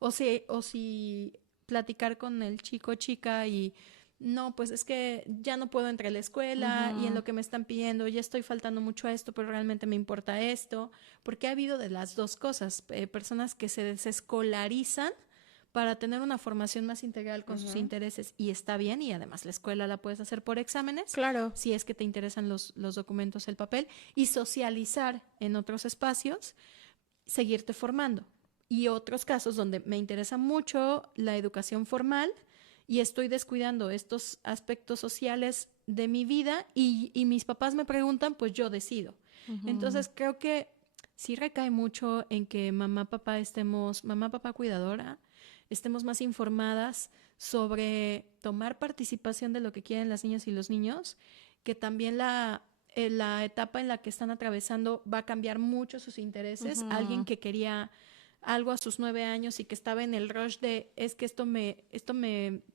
o si platicar con el chico o chica y no, pues es que ya no puedo entrar a la escuela y en lo que me están pidiendo ya estoy faltando mucho a esto, pero realmente me importa esto, porque ha habido de las dos cosas, personas que se desescolarizan para tener una formación más integral con sus intereses, y está bien, y además la escuela la puedes hacer por exámenes, claro, si es que te interesan los documentos, el papel, y socializar en otros espacios, seguirte formando. y otros casos donde me interesa mucho la educación formal y estoy descuidando estos aspectos sociales de mi vida y mis papás me preguntan, pues yo decido. Entonces creo que sí recae mucho en que mamá, papá cuidadora, estemos más informadas sobre tomar participación de lo que quieren las niñas y los niños, que también la etapa en la que están atravesando va a cambiar mucho sus intereses. Alguien que quería algo a sus 9 años y que estaba en el rush de es que esto me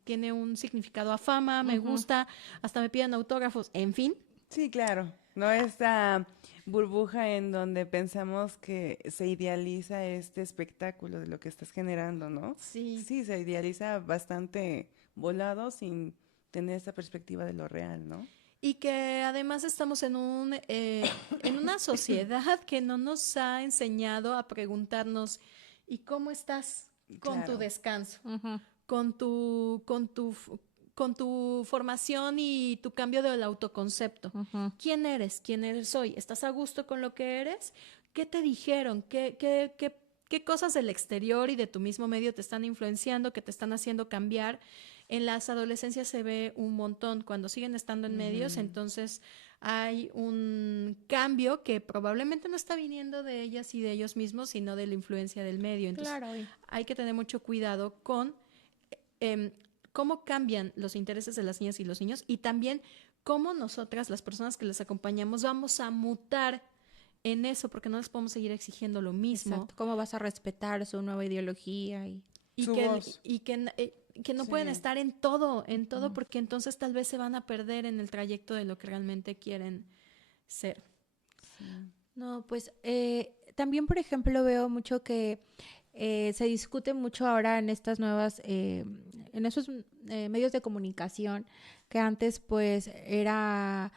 tiene un significado a fama, me gusta, hasta me piden autógrafos, en fin. Sí, claro. No esta burbuja en donde pensamos que se idealiza este espectáculo de lo que estás generando, ¿no? Sí. Sí, se idealiza bastante volado sin tener esta perspectiva de lo real, ¿no? Y que además estamos en una sociedad que no nos ha enseñado a preguntarnos, ¿y cómo estás con tu descanso? Con tu formación y tu cambio del autoconcepto. ¿Quién eres? ¿Quién eres hoy? ¿Estás a gusto con lo que eres? ¿Qué te dijeron? ¿Qué cosas del exterior y de tu mismo medio te están influenciando, que te están haciendo cambiar? En las adolescencias se ve un montón. Cuando siguen estando en medios, entonces hay un cambio que probablemente no está viniendo de ellas y de ellos mismos, sino de la influencia del medio. Entonces hay que tener mucho cuidado con cómo cambian los intereses de las niñas y los niños y también cómo nosotras, las personas que les acompañamos, vamos a mutar en eso, porque no les podemos seguir exigiendo lo mismo. Exacto. ¿Cómo vas a respetar su nueva ideología? Que no pueden estar en todo, porque entonces tal vez se van a perder en el trayecto de lo que realmente quieren ser. Sí. No, pues también, por ejemplo, veo mucho que se discute mucho ahora en estas nuevas, en esos medios de comunicación, que antes pues eran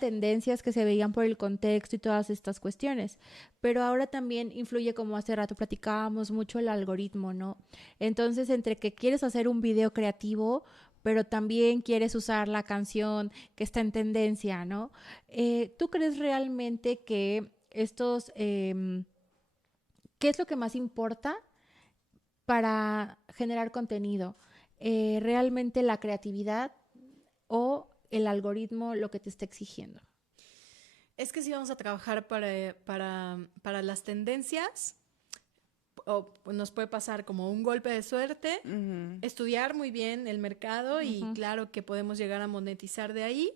tendencias que se veían por el contexto y todas estas cuestiones, pero ahora también influye, como hace rato platicábamos, mucho el algoritmo, ¿no? Entonces, entre que quieres hacer un video creativo, pero también quieres usar la canción que está en tendencia, ¿no? ¿Tú crees realmente que qué es lo que más importa para generar contenido? ¿Realmente la creatividad o el algoritmo lo que te está exigiendo? Es que si vamos a trabajar para las tendencias, o nos puede pasar como un golpe de suerte, estudiar muy bien el mercado y claro que podemos llegar a monetizar de ahí,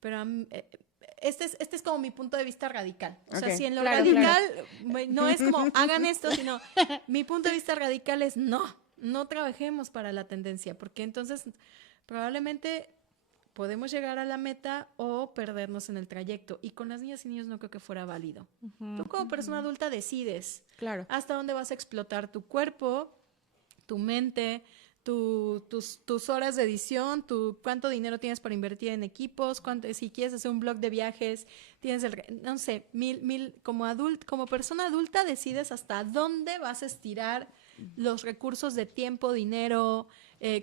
pero este es como mi punto de vista radical. O sea, si en lo radical no es como hagan esto, sino mi punto de vista radical es no trabajemos para la tendencia, porque entonces probablemente podemos llegar a la meta o perdernos en el trayecto. Y con las niñas y niños no creo que fuera válido. Tú como persona adulta decides hasta dónde vas a explotar tu cuerpo, tu mente, tus horas de edición, cuánto dinero tienes para invertir en equipos, si quieres hacer un blog de viajes, tienes no sé, como persona adulta decides hasta dónde vas a estirar los recursos de tiempo, dinero,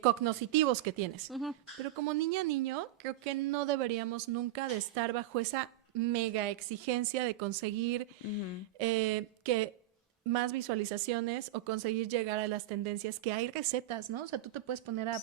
cognitivos que tienes. Pero como niño, creo que no deberíamos nunca de estar bajo esa mega exigencia de conseguir que más visualizaciones o conseguir llegar a las tendencias, que hay recetas, ¿no? O sea, tú te puedes poner a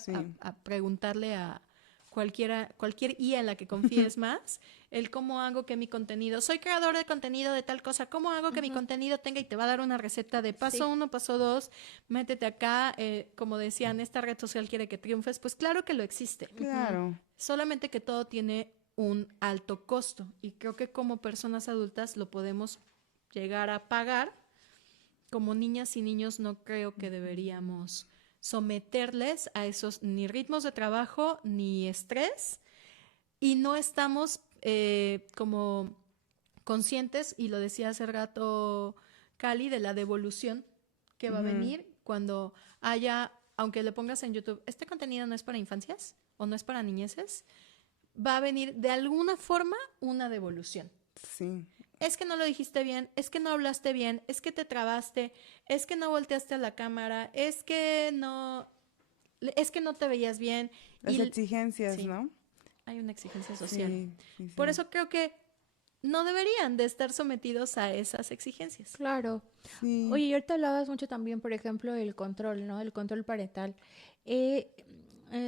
preguntarle a cualquier IA en la que confíes más, el cómo hago que mi contenido, soy creador de contenido de tal cosa, cómo hago que mi contenido tenga, y te va a dar una receta de paso 1, paso 2, métete acá, como decían, esta red social quiere que triunfes, pues claro que lo existe. Claro. Solamente que todo tiene un alto costo y creo que como personas adultas lo podemos llegar a pagar. Como niñas y niños no creo que deberíamos someterles a esos ni ritmos de trabajo ni estrés, y no estamos como conscientes, y lo decía hace rato Cali, de la devolución que va a venir cuando haya, aunque le pongas en YouTube, este contenido no es para infancias o no es para niñeces, va a venir de alguna forma una devolución. Sí. Es que no lo dijiste bien, es que no hablaste bien, es que te trabaste, es que no volteaste a la cámara, es que no te veías bien. Las exigencias, ¿no? Hay una exigencia social. Sí. Por eso creo que no deberían de estar sometidos a esas exigencias. Claro. Sí. Oye, y ahorita hablabas mucho también, por ejemplo, del control, ¿no? El control parental. Eh,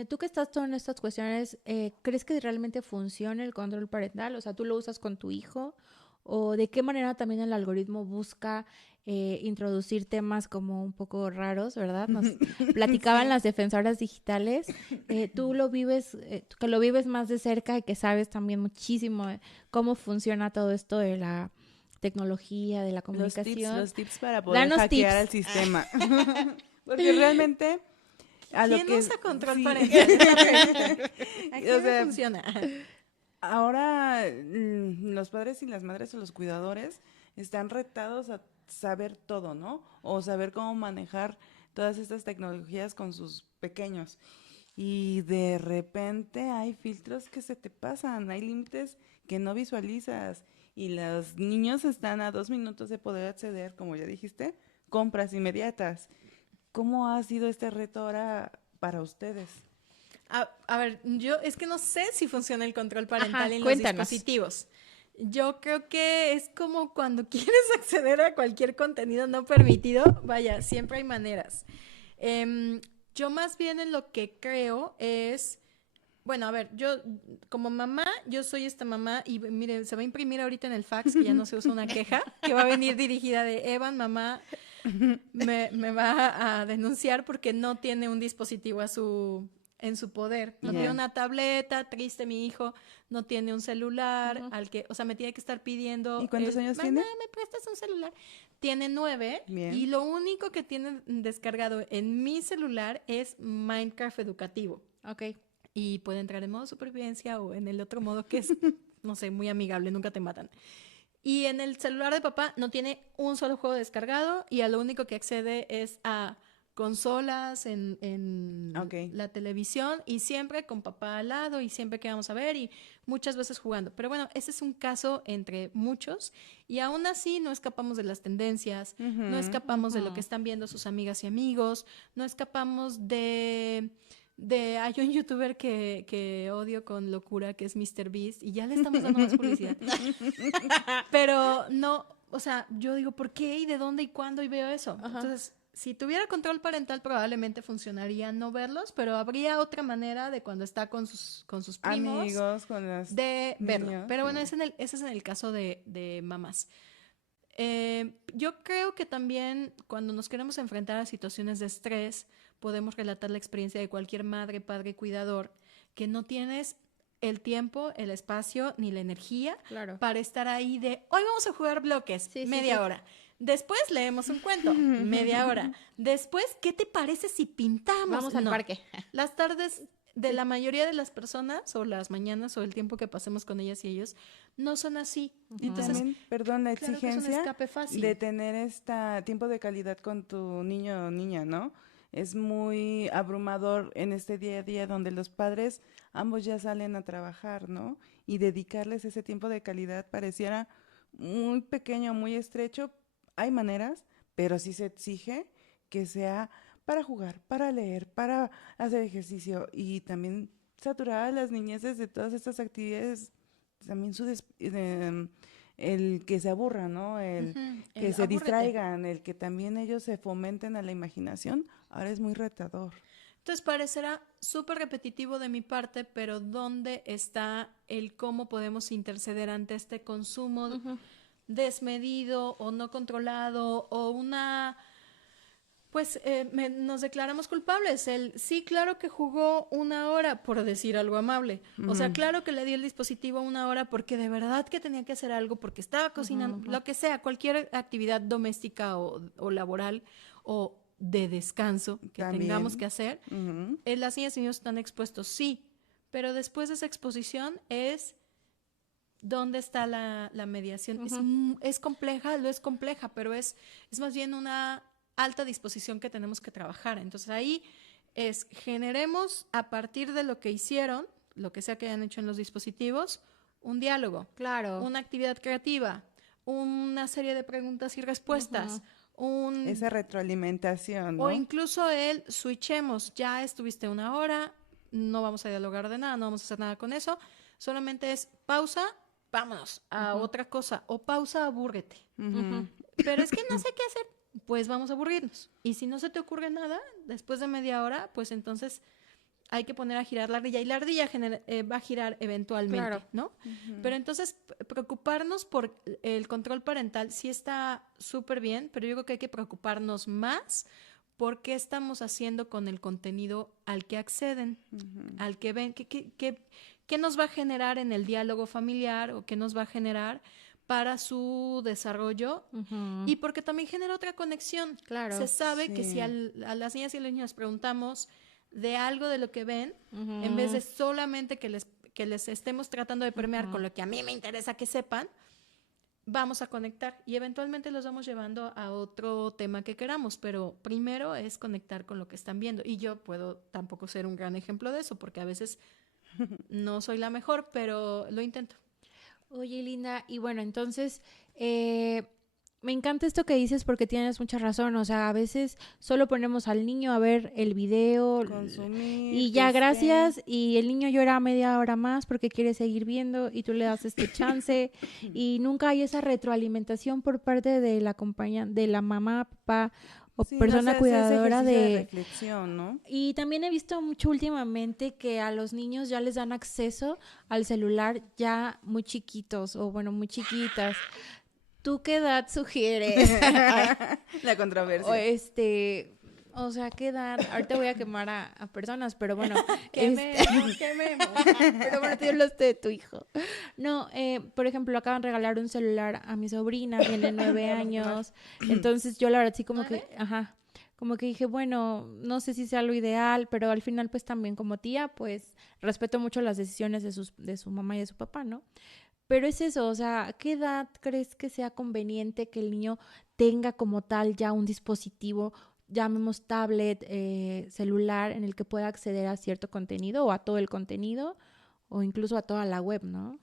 tú que estás todo en estas cuestiones, ¿crees que realmente funciona el control parental? O sea, ¿tú lo usas con tu hijo? ¿O de qué manera también el algoritmo busca introducir temas como un poco raros, ¿verdad? Nos platicaban Sí. las defensoras digitales. Tú lo vives, tú que lo vives más de cerca y que sabes también muchísimo cómo funciona todo esto de la tecnología, de la comunicación. Los tips para poder Danos hackear al tips. sistema. Porque realmente a lo ¿Quién que usa control sí. parental? Es la pregunta. ¿A quién O le sea, funciona? ahora los padres y las madres o los cuidadores están retados a saber todo, ¿no? O saber cómo manejar todas estas tecnologías con sus pequeños. Y de repente hay filtros que se te pasan, hay límites que no visualizas. Y los niños están a 2 minutos de poder acceder, como ya dijiste, compras inmediatas. ¿Cómo ha sido este reto ahora para ustedes? A ver, yo es que no sé si funciona el control parental Ajá, en los cuéntanos. dispositivos. Yo creo que es como cuando quieres acceder a cualquier contenido no permitido, vaya, siempre hay maneras. Yo más bien en lo que creo es, bueno, a ver, yo como mamá, yo soy esta mamá y mire, se va a imprimir ahorita en el fax que ya no se usa una queja, que va a venir dirigida de Evan, mamá, me va a denunciar porque no tiene un dispositivo en su poder. No tiene Bien. una tableta, triste mi hijo, no tiene un celular, al que, o sea, me tiene que estar pidiendo. ¿Y cuántos años Mamá, tiene? ¿me prestas un celular? Tiene 9 Bien. y lo único que tiene descargado en mi celular es Minecraft educativo. Ok. Y puede entrar en modo supervivencia o en el otro modo que es, no sé, muy amigable, nunca te matan. Y en el celular de papá no tiene un solo juego descargado y a lo único que accede es a consolas en Ok. la televisión y siempre con papá al lado y siempre que vamos a ver y muchas veces jugando. Pero bueno, ese es un caso entre muchos y aún así no escapamos de las tendencias, no escapamos de lo que están viendo sus amigas y amigos, no escapamos hay un youtuber que odio con locura que es MrBeast y ya le estamos dando más publicidad. Pero no, o sea, yo digo, ¿por qué y de dónde y cuándo y veo eso? Ajá. Entonces, si tuviera control parental probablemente funcionaría no verlos, pero habría otra manera de cuando está con sus primos Amigos con los de verlo. niños, Pero bueno, sí. ese es en el caso de mamás. Yo creo que también cuando nos queremos enfrentar a situaciones de estrés, podemos relatar la experiencia de cualquier madre, padre, cuidador, que no tienes el tiempo, el espacio ni la energía Claro. para estar ahí de hoy vamos a jugar bloques, Sí, sí, media sí. hora. Después leemos un cuento, media hora. Después, ¿qué te parece si pintamos? Vamos al No. parque. Las tardes de la mayoría de las personas, o las mañanas, o el tiempo que pasemos con ellas y ellos, no son así. Y Entonces, también, perdón, la claro que es un exigencia escape fácil. de tener este tiempo de calidad con tu niño o niña, ¿no? Es muy abrumador en este día a día donde los padres ambos ya salen a trabajar, ¿no? Y dedicarles ese tiempo de calidad pareciera muy pequeño, muy estrecho. Hay maneras, pero sí se exige que sea para jugar, para leer, para hacer ejercicio y también saturar a las niñeces de todas estas actividades, también el que se aburran, ¿no? El que el se abúrrete. distraigan, el que también ellos se fomenten a la imaginación, ahora es muy retador. Entonces parecerá súper repetitivo de mi parte, pero ¿dónde está el cómo podemos interceder ante este consumo desmedido o no controlado o una... Pues nos declaramos culpables. Sí, claro que jugó 1 hora, por decir algo amable. O sea, claro que le dio el dispositivo 1 hora porque de verdad que tenía que hacer algo, porque estaba cocinando, lo que sea, cualquier actividad doméstica o laboral o de descanso que También. tengamos que hacer. Ujú. Las niñas y niños están expuestos, sí, pero después de esa exposición es dónde está la mediación. Es compleja, lo es compleja, pero es más bien una alta disposición que tenemos que trabajar. Entonces ahí generemos a partir de lo que hicieron, lo que sea que hayan hecho en los dispositivos, un diálogo, Claro. una actividad creativa, una serie de preguntas y respuestas, Esa retroalimentación, o ¿no? incluso switchemos, ya estuviste 1 hora, no vamos a dialogar de nada, no vamos a hacer nada con eso, solamente es pausa, vámonos a otra cosa, o pausa, abúrrete. Ujú. Pero es que no sé qué hacer, pues vamos a aburrirnos. Y si no se te ocurre nada, después de media hora, pues entonces hay que poner a girar la ardilla, y la ardilla va a girar eventualmente, Claro. ¿no? Pero entonces preocuparnos por el control parental sí está súper bien, pero yo creo que hay que preocuparnos más por qué estamos haciendo con el contenido al que acceden, al que ven, qué nos va a generar en el diálogo familiar o qué nos va a generar para su desarrollo. Y porque también genera otra conexión. Claro. Se sabe que si Sí. a las niñas y los niños preguntamos de algo de lo que ven, en vez de solamente que les estemos tratando de permear con lo que a mí me interesa que sepan, vamos a conectar y eventualmente los vamos llevando a otro tema que queramos, pero primero es conectar con lo que están viendo. Y yo puedo tampoco ser un gran ejemplo de eso, porque a veces no soy la mejor, pero lo intento. Oye, Linda, y bueno, entonces, me encanta esto que dices porque tienes mucha razón, o sea, a veces solo ponemos al niño a ver el video Consumir, y que ya, esté. gracias, y el niño llora media hora más porque quiere seguir viendo y tú le das este chance y nunca hay esa retroalimentación por parte de la de la mamá, papá o Sí, no persona se hace ese cuidadora ejercicio de de... reflexión, ¿no? Y también he visto mucho últimamente que a los niños ya les dan acceso al celular ya muy chiquitos o bueno, muy chiquitas. ¿Tú qué edad sugieres? Ay, La o controversia. o sea, ¿qué edad? Ahorita voy a quemar a personas, pero bueno, Quememos, quememos. pero bueno, tú hablaste de tu hijo. No, por ejemplo, acaban de regalar un celular a mi sobrina, tiene 9 años, entonces yo la verdad sí como que, ajá, como que dije, bueno, no sé si sea lo ideal, pero al final pues también como tía, pues respeto mucho las decisiones de su mamá y de su papá, ¿no? Pero es eso, o sea, ¿a qué edad crees que sea conveniente que el niño tenga como tal ya un dispositivo, llamemos tablet, celular, en el que pueda acceder a cierto contenido o a todo el contenido o incluso a toda la web, ¿no?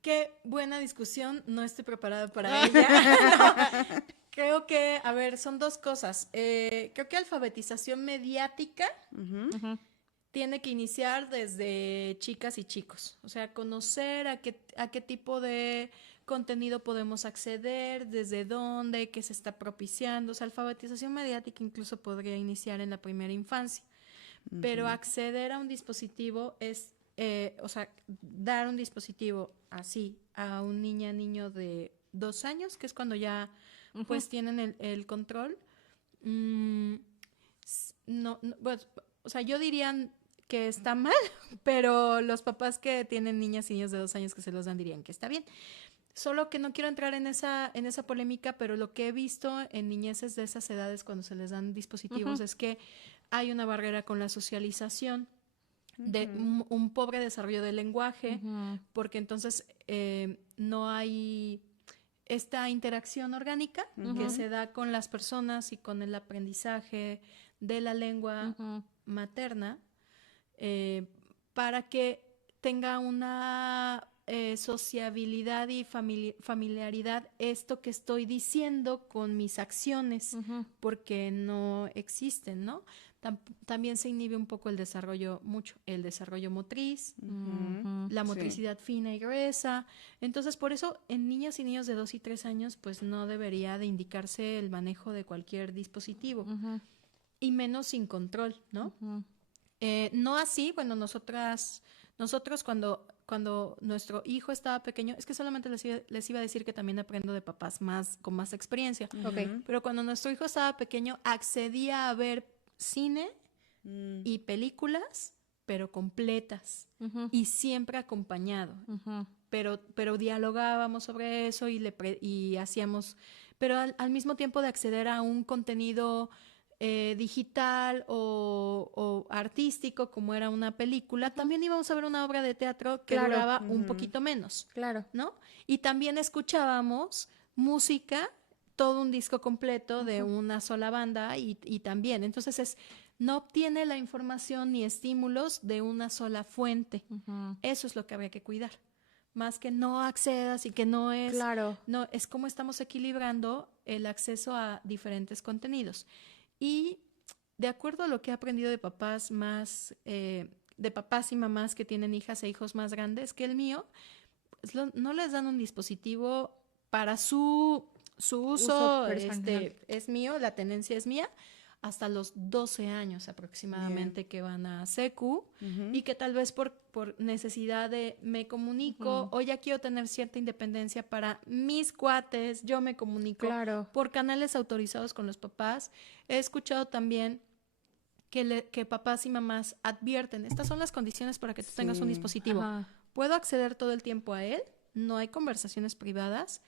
Qué buena discusión, no estoy preparada para ella. Creo que, a ver, son dos cosas. Creo que alfabetización mediática Ujú. tiene que iniciar desde chicas y chicos. O sea, conocer a qué tipo de contenido podemos acceder, desde dónde, qué se está propiciando. O sea, alfabetización mediática incluso podría iniciar en la primera infancia. Pero acceder a un dispositivo es, o sea, dar un dispositivo así a un niño de 2 años, que es cuando ya pues tienen el control. Pues, o sea, yo diría que está mal, pero los papás que tienen niñas y niños de 2 años que se los dan dirían que está bien. Solo que no quiero entrar en esa polémica, pero lo que he visto en niñeces de esas edades cuando se les dan dispositivos es que hay una barrera con la socialización, de un pobre desarrollo del lenguaje, porque entonces no hay esta interacción orgánica que se da con las personas y con el aprendizaje de la lengua materna, para que tenga una sociabilidad y familiaridad esto que estoy diciendo con mis acciones, porque no existen, ¿no? También se inhibe un poco el desarrollo motriz, la motricidad fina y gruesa. Entonces, por eso, en niñas y niños de 2 y 3 años, pues no debería de indicarse el manejo de cualquier dispositivo, y menos sin control, ¿no? No así, bueno, nosotros cuando nuestro hijo estaba pequeño, es que solamente les iba a decir que también aprendo de papás con más experiencia. Ok. Pero cuando nuestro hijo estaba pequeño, accedía a ver cine y películas, pero completas, y siempre acompañado. Pero dialogábamos sobre eso y hacíamos, pero al mismo tiempo de acceder a un contenido digital o artístico, como era una película, también íbamos a ver una obra de teatro que duraba un poquito menos, Claro. ¿no? Y también escuchábamos música, todo un disco completo de una sola banda, y también, entonces no obtiene la información ni estímulos de una sola fuente. Eso es lo que habría que cuidar. Más que no accedas y que no es... Claro. No, es como estamos equilibrando el acceso a diferentes contenidos. Y de acuerdo a lo que he aprendido de papás de papás y mamás que tienen hijas e hijos más grandes que el mío, no les dan un dispositivo para su Uso uso, personal. es mío, la tenencia es mía, hasta los 12 años aproximadamente que van a secu y que tal vez por necesidad de me comunico o ya quiero tener cierta independencia para mis cuates, yo me comunico Claro. por canales autorizados con los papás. He escuchado también que papás y mamás advierten, estas son las condiciones para que tú tengas un Sí. dispositivo. Ajá. Puedo acceder todo el tiempo a él, no hay conversaciones privadas,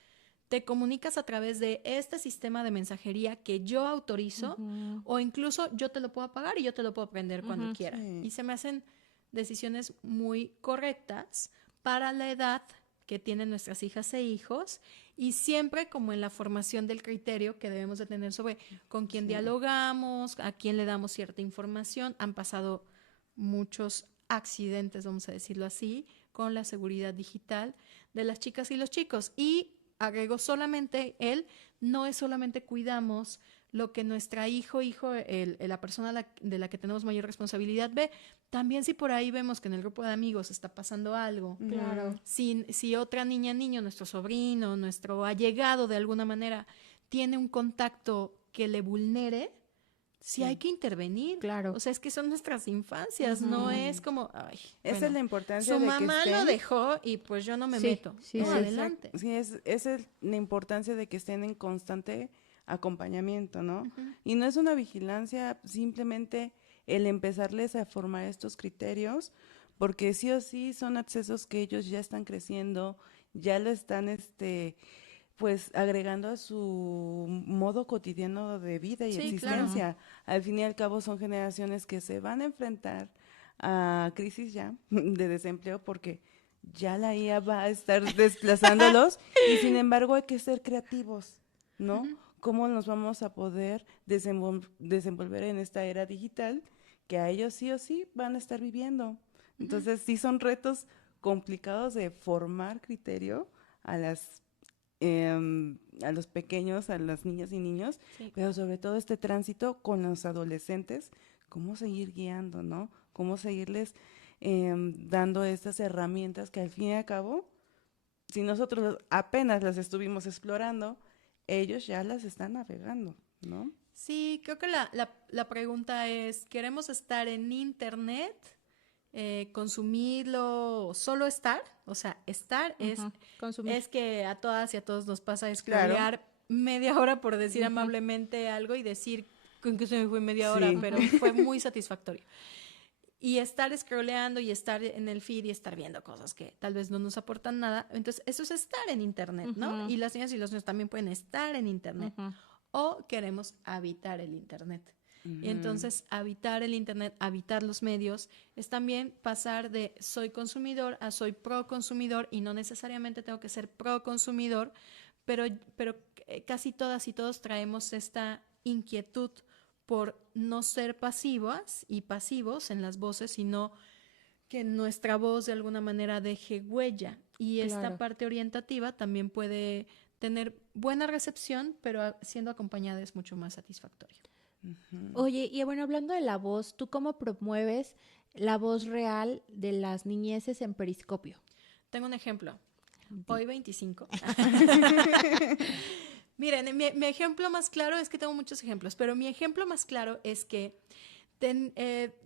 te comunicas a través de este sistema de mensajería que yo autorizo o incluso yo te lo puedo apagar y yo te lo puedo prender cuando quiera. Sí. Y se me hacen decisiones muy correctas para la edad que tienen nuestras hijas e hijos y siempre como en la formación del criterio que debemos de tener sobre con quién dialogamos, a quién le damos cierta información. Han pasado muchos accidentes, vamos a decirlo así, con la seguridad digital de las chicas y los chicos. Y agrego solamente no es solamente cuidamos lo que nuestra hijo, la persona de la que tenemos mayor responsabilidad ve, también si por ahí vemos que en el grupo de amigos está pasando algo, Claro. si otra niña, niño, nuestro sobrino, nuestro allegado de alguna manera tiene un contacto que le vulnere, sí hay que intervenir. Claro. O sea, es que son nuestras infancias, no es como, ay, Esa es bueno, la importancia su de mamá que lo estén. dejó y pues yo no me Sí, meto. sí, No, sí. adelante. Sí, esa es la importancia de que estén en constante acompañamiento, ¿no? Y no es una vigilancia, simplemente el empezarles a formar estos criterios, porque sí o sí son accesos que ellos ya están creciendo, ya lo están, pues agregando a su modo cotidiano de vida y Sí, claro. existencia. Al fin y al cabo son generaciones que se van a enfrentar a crisis ya de desempleo porque ya la IA va a estar desplazándolos y sin embargo hay que ser creativos, ¿no? ¿Cómo nos vamos a poder desenvolver en esta era digital que a ellos sí o sí van a estar viviendo? Entonces sí son retos complicados de formar criterio a a los pequeños, a las niñas y niños, Sí. pero sobre todo este tránsito con los adolescentes, cómo seguir guiando, ¿no? Cómo seguirles dando estas herramientas que al fin y al cabo, si nosotros apenas las estuvimos explorando, ellos ya las están navegando, ¿no? Sí, creo que la pregunta es, ¿queremos estar en internet, consumirlo, solo estar? O sea, estar Consumir. es que a todas y a todos nos pasa Claro. scrollear media hora por decir amablemente algo y decir con que se me fue media hora, Sí. pero fue muy satisfactorio. Y estar scrolleando y estar en el feed y estar viendo cosas que tal vez no nos aportan nada. Entonces, eso es estar en internet, ¿no? Y las niñas y los niños también pueden estar en internet. O queremos habitar el internet. Y entonces, habitar el internet, habitar los medios, es también pasar de soy consumidor a soy pro consumidor y no necesariamente tengo que ser pro consumidor, pero casi todas y todos traemos esta inquietud por no ser pasivas y pasivos en las voces, sino que nuestra voz de alguna manera deje huella. Y esta Claro. parte orientativa también puede tener buena recepción, pero siendo acompañada es mucho más satisfactorio. Oye, y bueno, hablando de la voz, ¿tú cómo promueves la voz real de las niñeces en Periscopio? Tengo un ejemplo. Hoy 25. Miren, mi ejemplo más claro es que tengo muchos ejemplos, pero mi ejemplo más claro es que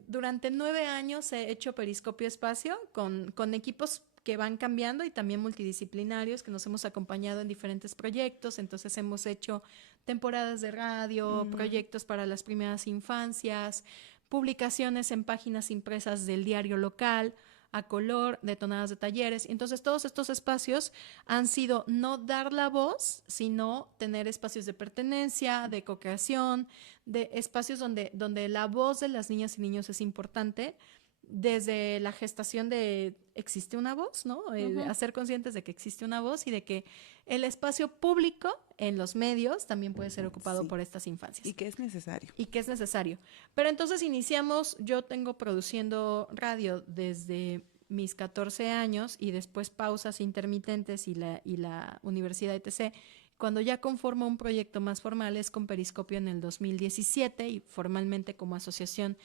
durante 9 años he hecho Periscopio Espacio con equipos que van cambiando y también multidisciplinarios que nos hemos acompañado en diferentes proyectos. Entonces hemos hecho temporadas de radio, proyectos para las primeras infancias, publicaciones en páginas impresas del diario local, a color, detonadas de talleres. Entonces, todos estos espacios han sido no dar la voz, sino tener espacios de pertenencia, de co-creación, de espacios donde la voz de las niñas y niños es importante, desde la gestación de existe una voz, ¿no? Hacer conscientes de que existe una voz y de que el espacio público en los medios también puede ser ocupado por estas infancias. Y que es necesario. Y que es necesario. Pero entonces iniciamos, yo tengo produciendo radio desde mis 14 años y después pausas intermitentes y la universidad etc. Cuando ya conformo un proyecto más formal es con Periscopio en el 2017 y formalmente como asociación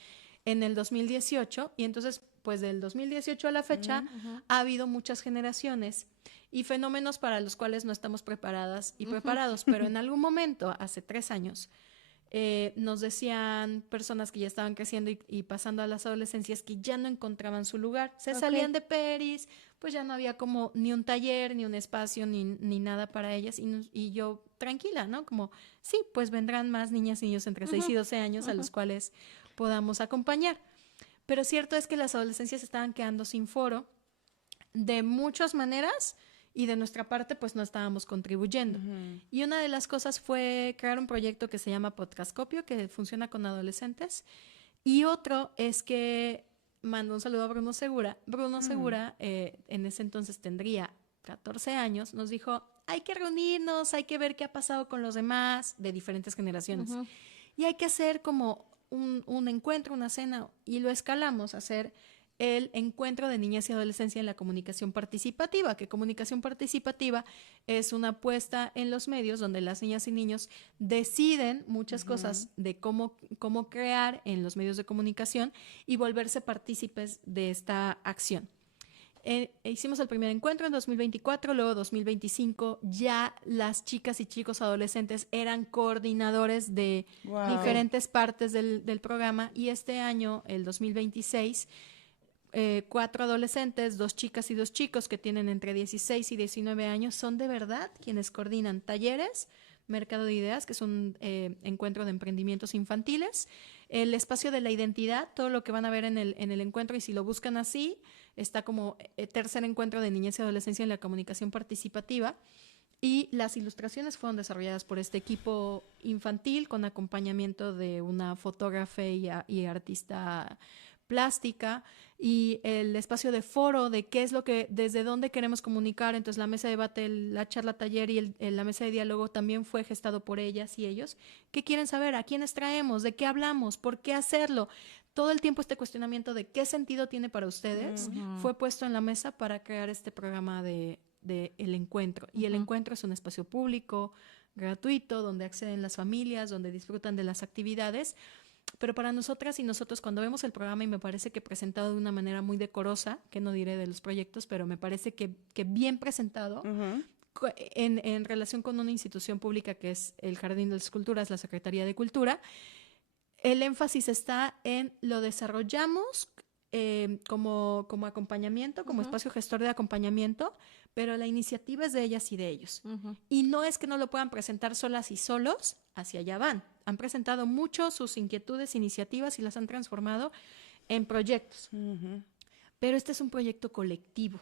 en el 2018. Y entonces pues del 2018 a la fecha, ha habido muchas generaciones y fenómenos para los cuales no estamos preparadas y preparados, pero en algún momento, hace 3 años, nos decían personas que ya estaban creciendo y pasando a las adolescencias que ya no encontraban su lugar, se salían de Peris, pues ya no había como ni un taller, ni un espacio, ni nada para ellas, y yo tranquila, ¿no? Como, sí, pues vendrán más niñas y niños entre 6 y 12 años a los cuales podamos acompañar. Pero cierto es que las adolescencias estaban quedando sin foro de muchas maneras, y de nuestra parte pues no estábamos contribuyendo. Y una de las cosas fue crear un proyecto que se llama Podcastcopio, que funciona con adolescentes, y otro es que mando un saludo a Bruno Segura. Bruno Segura en ese entonces tendría 14 años, nos dijo, hay que reunirnos, hay que ver qué ha pasado con los demás de diferentes generaciones, y hay que hacer como un encuentro, una cena, y lo escalamos a hacer el encuentro de niñas y adolescencia en la comunicación participativa, que comunicación participativa es una apuesta en los medios donde las niñas y niños deciden muchas cosas de cómo crear en los medios de comunicación y volverse partícipes de esta acción. Hicimos el primer encuentro en 2024, luego 2025 ya las chicas y chicos adolescentes eran coordinadores de diferentes partes del programa, y este año, el 2026, 4 adolescentes, 2 chicas y 2 chicos que tienen entre 16 y 19 años son de verdad quienes coordinan talleres, Mercado de Ideas, que es un encuentro de emprendimientos infantiles, el espacio de la identidad, todo lo que van a ver en el encuentro, y si lo buscan así, está como tercer encuentro de niñez y adolescencia en la comunicación participativa, y las ilustraciones fueron desarrolladas por este equipo infantil con acompañamiento de una fotógrafa y artista plástica, y el espacio de foro de qué es lo que, desde dónde queremos comunicar. Entonces la mesa de debate, la charla taller y la mesa de diálogo también fue gestado por ellas y ellos. ¿Qué quieren saber? ¿A quiénes traemos? ¿De qué hablamos? ¿Por qué hacerlo? Todo el tiempo este cuestionamiento de qué sentido tiene para ustedes fue puesto en la mesa para crear este programa de el encuentro. Y el encuentro es un espacio público, gratuito, donde acceden las familias, donde disfrutan de las actividades. Pero para nosotras y nosotros, cuando vemos el programa, y me parece que presentado de una manera muy decorosa, que no diré de los proyectos, pero me parece que bien presentado, en relación con una institución pública que es el Jardín de las Culturas, la Secretaría de Cultura, el énfasis está en lo desarrollamos como acompañamiento, como espacio gestor de acompañamiento, pero la iniciativa es de ellas y de ellos. Y no es que no lo puedan presentar solas y solos, hacia allá van. Han presentado mucho sus inquietudes, iniciativas, y las han transformado en proyectos. Pero este es un proyecto colectivo,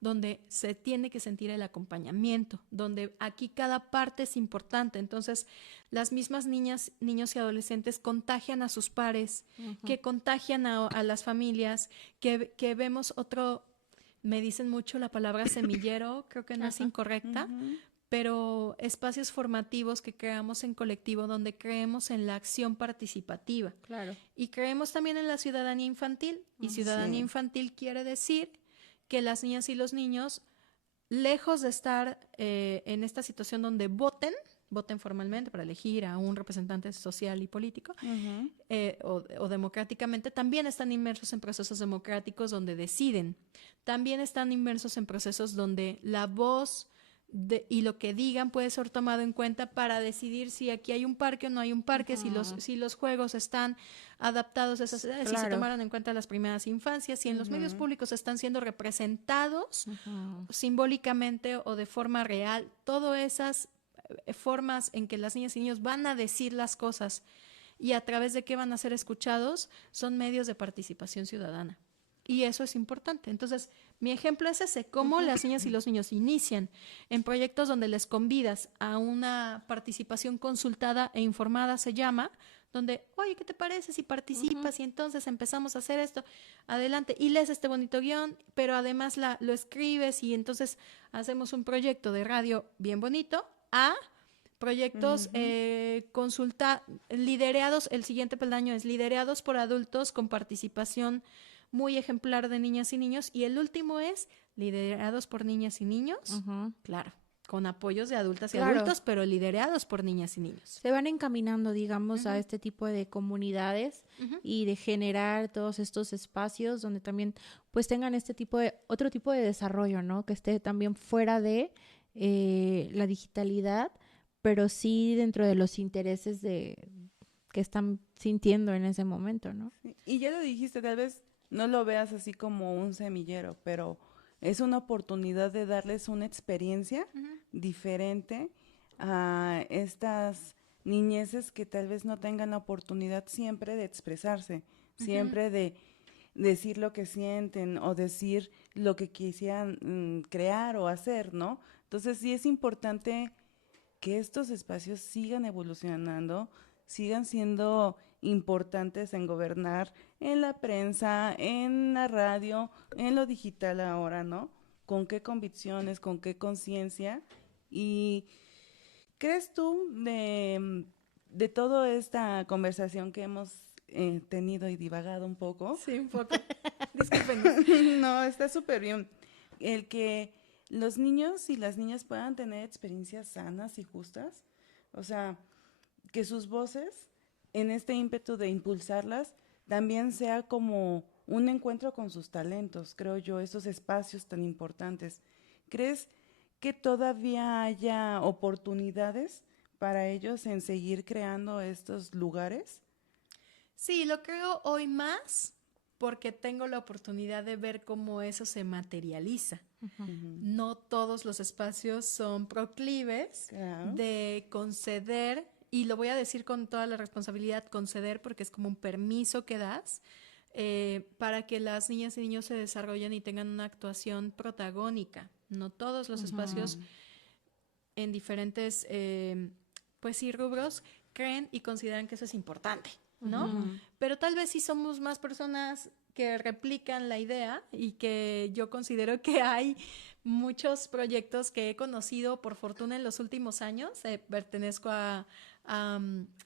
donde se tiene que sentir el acompañamiento, donde aquí cada parte es importante. Entonces, las mismas niñas, niños y adolescentes contagian a sus pares, que contagian a las familias, que vemos otro, me dicen mucho la palabra semillero, creo que no es incorrecta, pero espacios formativos que creamos en colectivo, donde creemos en la acción participativa. Claro. Y creemos también en la ciudadanía infantil, y ciudadanía infantil quiere decir que las niñas y los niños, lejos de estar en esta situación donde voten formalmente para elegir a un representante social y político, o democráticamente, también están inmersos en procesos democráticos donde deciden. También están inmersos en procesos donde la voz y lo que digan puede ser tomado en cuenta para decidir si aquí hay un parque o no hay un parque, si los juegos están adaptados a esas edades, si se tomaron en cuenta las primeras infancias, si en los medios públicos están siendo representados simbólicamente o de forma real, todas esas formas en que las niñas y niños van a decir las cosas y a través de qué van a ser escuchados, son medios de participación ciudadana. Y eso es importante. Entonces, mi ejemplo es ese, cómo las niñas y los niños inician en proyectos donde les convidas a una participación consultada e informada, se llama, donde, oye, ¿qué te parece si participas? Y entonces empezamos a hacer esto, adelante, y lees este bonito guión, pero además lo escribes, y entonces hacemos un proyecto de radio bien bonito, a proyectos liderados, el siguiente peldaño es liderados por adultos con participación muy ejemplar de niñas y niños, y el último es liderados por niñas y niños, claro, con apoyos de adultas y Claro. adultos, pero liderados por niñas y niños. Se van encaminando, digamos, a Ujú. este tipo de comunidades Ujú. y de generar todos estos espacios donde también pues tengan otro tipo de desarrollo, ¿no? Que esté también fuera de la digitalidad, pero sí dentro de los intereses que están sintiendo en ese momento, ¿no? Sí, y ya lo dijiste, tal vez no lo veas así como un semillero, pero es una oportunidad de darles una experiencia Ujú. diferente a estas niñeces que tal vez no tengan la oportunidad siempre de expresarse, siempre de decir lo que sienten o decir lo que quisieran crear o hacer, ¿no? Entonces sí es importante que estos espacios sigan evolucionando, sigan siendo importantes en gobernar en la prensa, en la radio, en lo digital ahora, ¿no? ¿Con qué convicciones, con qué conciencia? ¿Y crees tú de toda esta conversación que hemos tenido y divagado un poco? Sí, un poco. Discúlpenos. No, está súper bien. El que los niños y las niñas puedan tener experiencias sanas y justas, o sea, que sus voces, en este ímpetu de impulsarlas, también sea como un encuentro con sus talentos, creo yo, esos espacios tan importantes. ¿Crees que todavía haya oportunidades para ellos en seguir creando estos lugares? Sí, lo creo hoy más porque tengo la oportunidad de ver cómo eso se materializa. Ujú. No todos los espacios son proclives Claro. de conceder, y lo voy a decir con toda la responsabilidad, conceder porque es como un permiso que das para que las niñas y niños se desarrollen y tengan una actuación protagónica. No todos los espacios en diferentes, pues sí, rubros creen y consideran que eso es importante, ¿no? Ujú. Pero tal vez sí somos más personas que replican la idea y que yo considero que hay muchos proyectos que he conocido por fortuna en los últimos años. Pertenezco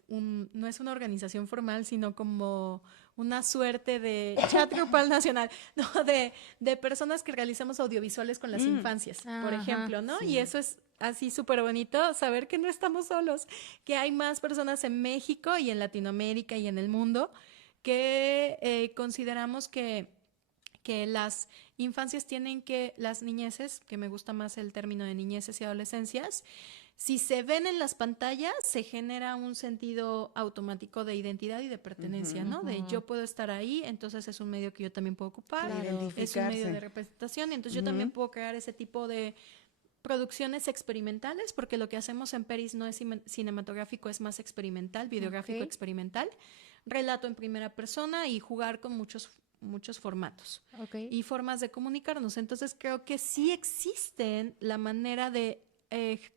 no es una organización formal, sino como una suerte de chat grupal nacional, ¿no? De personas que realizamos audiovisuales con las infancias, por Ajá, ejemplo, ¿no? sí. Y eso es así súper bonito, saber que no estamos solos, que hay más personas en México y en Latinoamérica y en el mundo que consideramos que las infancias tienen que, las niñeces, que me gusta más el término de niñeces y adolescencias, si se ven en las pantallas, se genera un sentido automático de identidad y de pertenencia, ¿no? De yo puedo estar ahí, entonces es un medio que yo también puedo ocupar, Claro. es un medio de Identificarse. representación, y entonces yo también puedo crear ese tipo de producciones experimentales, porque lo que hacemos en Peris no es cinematográfico, es más experimental, videográfico Ok. experimental, relato en primera persona y jugar con muchos formatos Ok. y formas de comunicarnos. Entonces creo que sí existen la manera de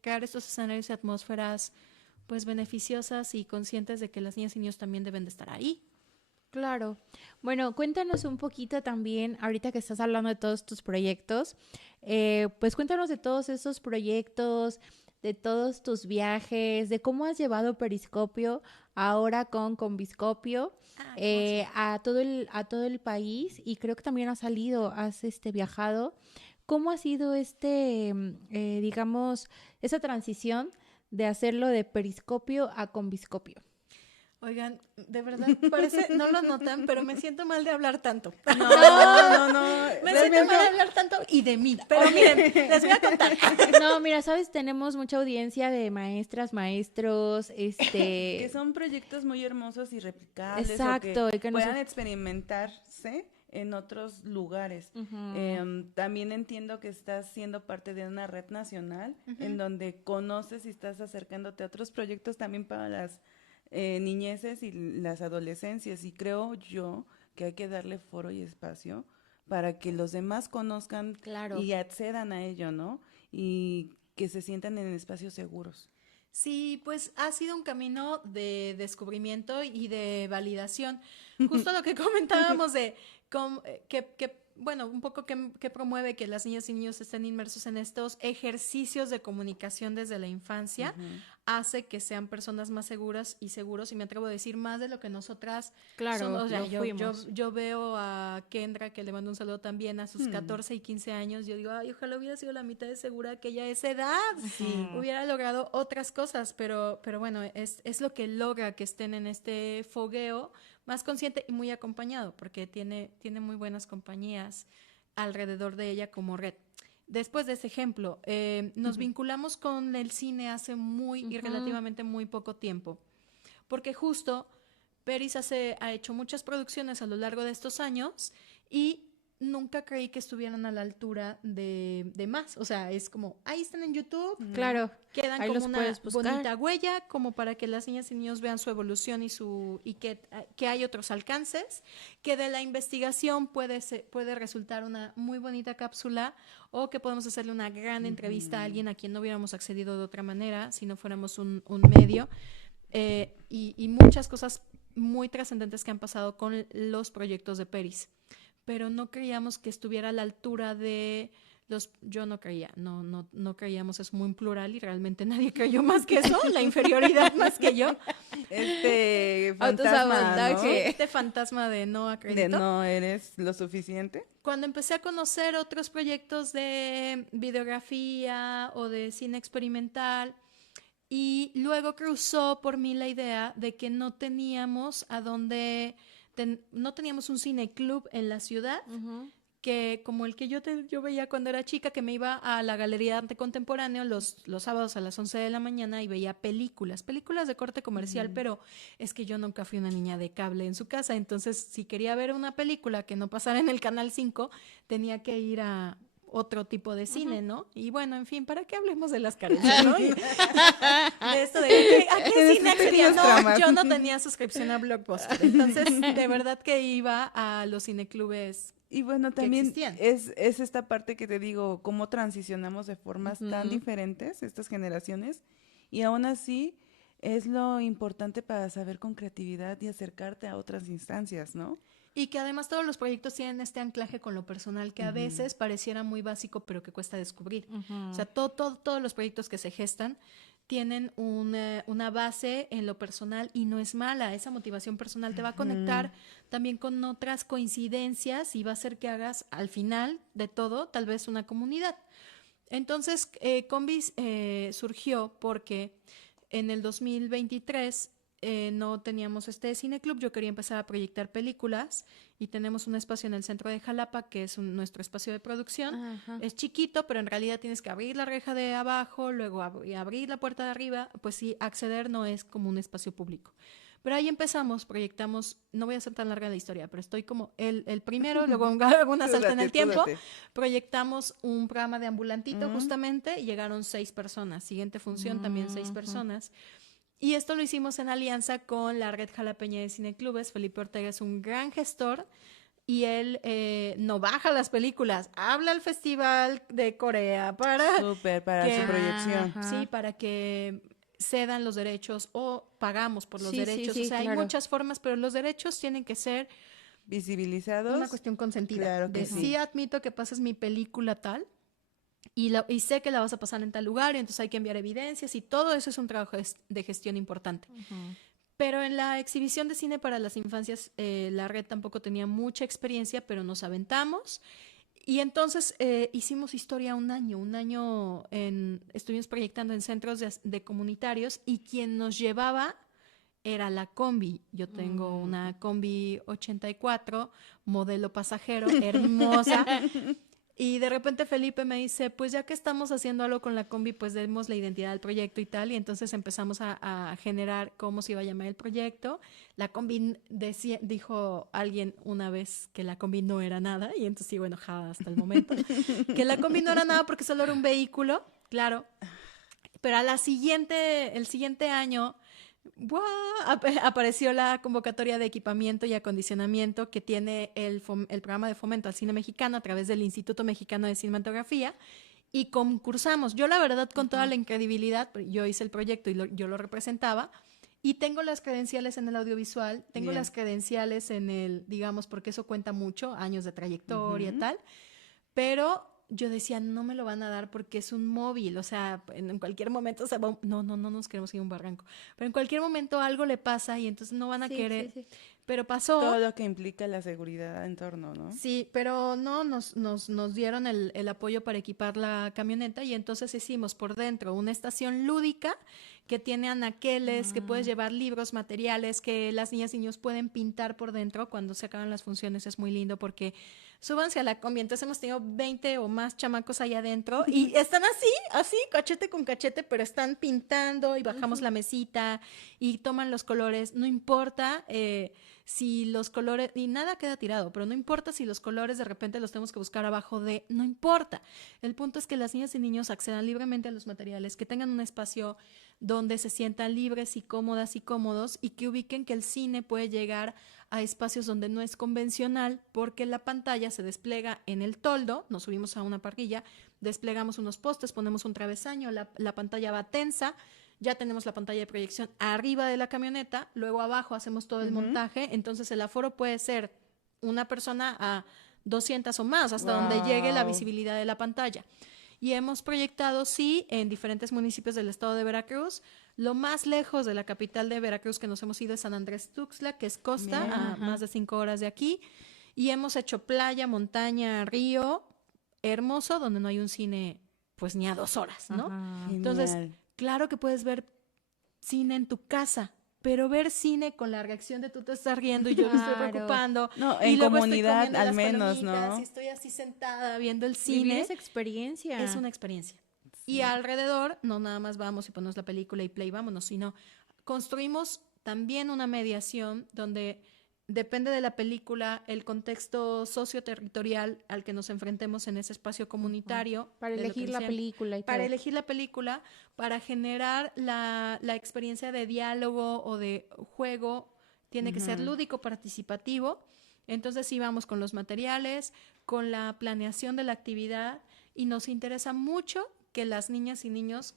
crear estos escenarios y atmósferas pues beneficiosas y conscientes de que las niñas y niños también deben de estar ahí. Claro. Bueno, cuéntanos un poquito también, ahorita que estás hablando de todos tus proyectos, pues cuéntanos de todos esos proyectos, de todos tus viajes, de cómo has llevado Periscopio ahora con Conviscopio a todo el país, y creo que también has salido, has viajado. ¿Cómo ha sido digamos, esa transición de hacerlo de Periscopio a Conviscopio? Oigan, de verdad, parece, no lo notan, pero me siento mal de hablar tanto. No. Me siento mal de hablar tanto y de mí. Pero miren, les voy a contar. No, mira, sabes, tenemos mucha audiencia de maestras, maestros, Que son proyectos muy hermosos y replicables. Exacto, O y que que no puedan se- experimentarse en otros lugares. También entiendo que estás siendo parte de una red nacional en donde conoces y estás acercándote a otros proyectos también para las niñeces y las adolescencias. Y creo yo que hay que darle foro y espacio para que los demás conozcan Claro. y accedan a ello, ¿no? Y que se sientan en espacios seguros. Sí, pues ha sido un camino de descubrimiento y de validación. Justo lo que comentábamos de que bueno, un poco que promueve que las niñas y niños estén inmersos en estos ejercicios de comunicación desde la infancia, hace que sean personas más seguras y seguros, y me atrevo a decir más de lo que nosotras somos. O sea, yo veo a Kendra, que le mando un saludo también, a sus 14 y 15 años, yo digo, ay, ojalá hubiera sido la mitad de segura que ella a esa edad, hubiera logrado otras cosas, pero bueno, es lo que logra que estén en este fogueo más consciente y muy acompañado, porque tiene muy buenas compañías alrededor de ella como red. Después de ese ejemplo, nos vinculamos con el cine hace y relativamente muy poco tiempo, porque justo Peris ha hecho muchas producciones a lo largo de estos años y nunca creí que estuvieran a la altura de más. O sea, es como, ahí están en YouTube. Claro. Quedan como una bonita huella, como para que las niñas y niños vean su evolución y que hay otros alcances, que de la investigación puede resultar una muy bonita cápsula, o que podemos hacerle una gran entrevista a alguien a quien no hubiéramos accedido de otra manera si no fuéramos un medio, y muchas cosas muy trascendentes que han pasado con los proyectos de Peris. Pero no creíamos que estuviera a la altura de yo no creía, no creíamos, es muy plural y realmente nadie creyó más que eso, la inferioridad más que yo. Fantasma, ¿no? Este fantasma de no acredito. De no eres lo suficiente. Cuando empecé a conocer otros proyectos de videografía o de cine experimental, y luego cruzó por mí la idea de que no teníamos no teníamos un cineclub en la ciudad, que como el que yo veía cuando era chica, que me iba a la Galería de Arte Contemporáneo los sábados a las 11 de la mañana y veía películas de corte comercial, pero es que yo nunca fui una niña de cable en su casa, entonces si quería ver una película que no pasara en el Canal 5, tenía que ir a otro tipo de cine, ¿no? Y bueno, en fin, ¿para qué hablemos de las carencias, no? De esto de ¿a qué cine accedía? No, yo no tenía suscripción a Blockbuster, entonces de verdad que iba a los cineclubes. Y bueno, también es esta parte que te digo, cómo transicionamos de formas tan diferentes estas generaciones, y aún así es lo importante para saber con creatividad y acercarte a otras instancias, ¿no? Y que además todos los proyectos tienen este anclaje con lo personal que a veces pareciera muy básico, pero que cuesta descubrir. O sea, todos los proyectos que se gestan tienen una base en lo personal, y no es mala. Esa motivación personal te va a conectar también con otras coincidencias y va a hacer que hagas al final de todo tal vez una comunidad. Entonces, Combis surgió porque en el 2023 no teníamos este cineclub. Yo quería empezar a proyectar películas y tenemos un espacio en el centro de Jalapa que es nuestro espacio de producción. Es chiquito, pero en realidad tienes que abrir la reja de abajo, luego abrir la puerta de arriba. Pues sí, acceder no es como un espacio público. Pero ahí empezamos, proyectamos, no voy a hacer tan larga la historia, pero estoy como el primero, luego hago una salta en el tiempo. Proyectamos un programa de ambulantito justamente, y llegaron 6 personas. Siguiente función, también 6 personas. Y esto lo hicimos en alianza con la Red Jalapeña de Cineclubes. Felipe Ortega es un gran gestor y él no baja las películas, habla al Festival de Corea para su proyección. Sí, para que cedan los derechos o pagamos por los derechos. O sea, hay muchas formas, pero los derechos tienen que ser visibilizados. Una cuestión consentida. Claro que sí admito que pases mi película tal, y sé que la vas a pasar en tal lugar, y entonces hay que enviar evidencias, y todo eso es un trabajo de gestión importante. Pero en la exhibición de cine para las infancias, la red tampoco tenía mucha experiencia, pero nos aventamos, y entonces hicimos historia un año estuvimos proyectando en centros de comunitarios, y quien nos llevaba era la combi. Yo tengo una combi 84, modelo pasajero, hermosa. Y de repente Felipe me dice, pues ya que estamos haciendo algo con la combi, pues demos la identidad al proyecto y tal. Y entonces empezamos a generar cómo se iba a llamar el proyecto. La combi, dijo alguien una vez que la combi no era nada, y entonces sigo enojada hasta el momento. Que la combi no era nada porque solo era un vehículo, claro. Pero el siguiente año, apareció la convocatoria de equipamiento y acondicionamiento que tiene el programa de fomento al cine mexicano a través del Instituto Mexicano de Cinematografía, y concursamos. Yo la verdad, con toda la incredibilidad, yo hice el proyecto y yo lo representaba, Y tengo las credenciales en el audiovisual, tengo Bien. las credenciales en el, digamos, porque eso cuenta mucho, años de trayectoria, tal, pero yo decía, no me lo van a dar porque es un móvil, o sea, en cualquier momento se va, no nos queremos ir a un barranco, pero en cualquier momento algo le pasa y entonces no van a Sí, querer, sí, sí. pero pasó. Todo lo que implica la seguridad en torno, ¿no? Sí, pero no, nos dieron el apoyo para equipar la camioneta y entonces hicimos por dentro una estación lúdica que tiene anaqueles, que puedes llevar libros, materiales, que las niñas y niños pueden pintar por dentro cuando se acaban las funciones. Es muy lindo porque súbanse a la combi. Entonces hemos tenido 20 o más chamacos allá adentro y están así, cachete con cachete, pero están pintando y bajamos la mesita y toman los colores. No importa si los colores, y nada queda tirado, pero no importa si los colores de repente los tenemos que buscar abajo de, no importa. El punto es que las niñas y niños accedan libremente a los materiales, que tengan un espacio donde se sientan libres y cómodas y cómodos y que ubiquen que el cine puede llegar a espacios donde no es convencional porque la pantalla se despliega en el toldo, nos subimos a una parrilla, desplegamos unos postes, ponemos un travesaño, la pantalla va tensa, ya tenemos la pantalla de proyección arriba de la camioneta, luego abajo hacemos todo el montaje, entonces el aforo puede ser una persona a 200 o más, hasta donde llegue la Wow. visibilidad de la pantalla. Y hemos proyectado, sí, en diferentes municipios del estado de Veracruz. Lo más lejos de la capital de Veracruz que nos hemos ido es San Andrés Tuxtla, que es costa, Bien. a más de 5 horas de aquí. Y hemos hecho playa, montaña, río, hermoso, donde no hay un cine, pues ni a 2 horas, ¿no? Ajá. Entonces, Genial. claro que puedes ver cine en tu casa, pero ver cine con la reacción de tú te estás riendo y yo me estoy Claro. preocupando. No, y en luego comunidad estoy comiendo al las menos, palomitas ¿no? y estoy así sentada viendo el Vivir cine. esa experiencia. Es una experiencia. Y alrededor, no nada más vamos y ponemos la película y play, vámonos, sino construimos también una mediación donde depende de la película, el contexto socioterritorial al que nos enfrentemos en ese espacio comunitario. Para de lo que elegir la decían, película y para todo. elegir la película, para generar la experiencia de diálogo o de juego, tiene que ser lúdico, participativo. Entonces sí vamos con los materiales, con la planeación de la actividad y nos interesa mucho que las niñas y niños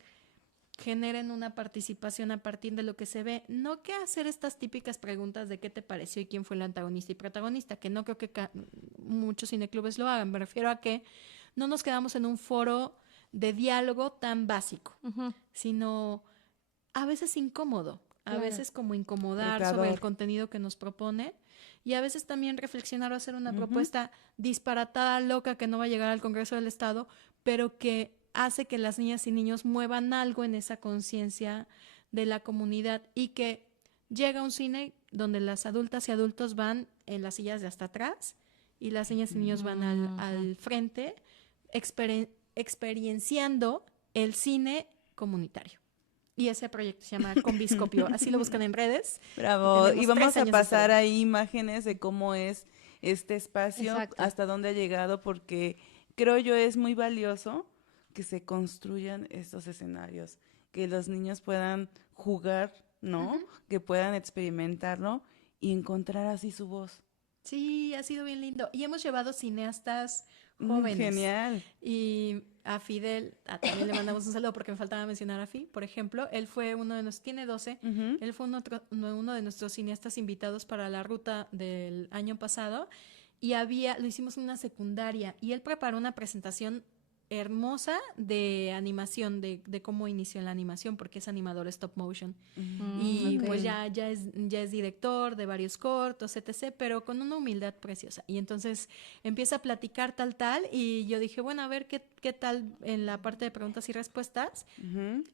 generen una participación a partir de lo que se ve, no que hacer estas típicas preguntas de qué te pareció y quién fue el antagonista y protagonista, que no creo que muchos cineclubes lo hagan, me refiero a que no nos quedamos en un foro de diálogo tan básico, sino a veces incómodo, a Claro. veces como incomodar Retador. sobre el contenido que nos propone y a veces también reflexionar o hacer una propuesta disparatada, loca, que no va a llegar al Congreso del Estado, pero que hace que las niñas y niños muevan algo en esa conciencia de la comunidad y que llega un cine donde las adultas y adultos van en las sillas de hasta atrás y las niñas y niños van al frente experienciando el cine comunitario. Y ese proyecto se llama Combiscopio. Así lo buscan en redes. Bravo. Tenemos Y vamos 3 a años de pasar historia. ahí imágenes de cómo es este espacio, Exacto. hasta dónde ha llegado, porque creo yo es muy valioso que se construyan estos escenarios, que los niños puedan jugar, ¿no? Que puedan experimentarlo y encontrar así su voz. Sí, ha sido bien lindo. Y hemos llevado cineastas jóvenes. Genial. Y a Fidel, también le mandamos un saludo porque me faltaba mencionar a Fi, por ejemplo. Él fue uno de nuestros, tiene 12, él fue uno de nuestros cineastas invitados para la ruta del año pasado y lo hicimos en una secundaria y él preparó una presentación hermosa de animación, de cómo inició en la animación, porque es animador stop motion. Y ok. pues ya es director de varios cortos, etc., pero con una humildad preciosa. Y entonces empieza a platicar tal, y yo dije, bueno, a ver qué tal en la parte de preguntas y respuestas.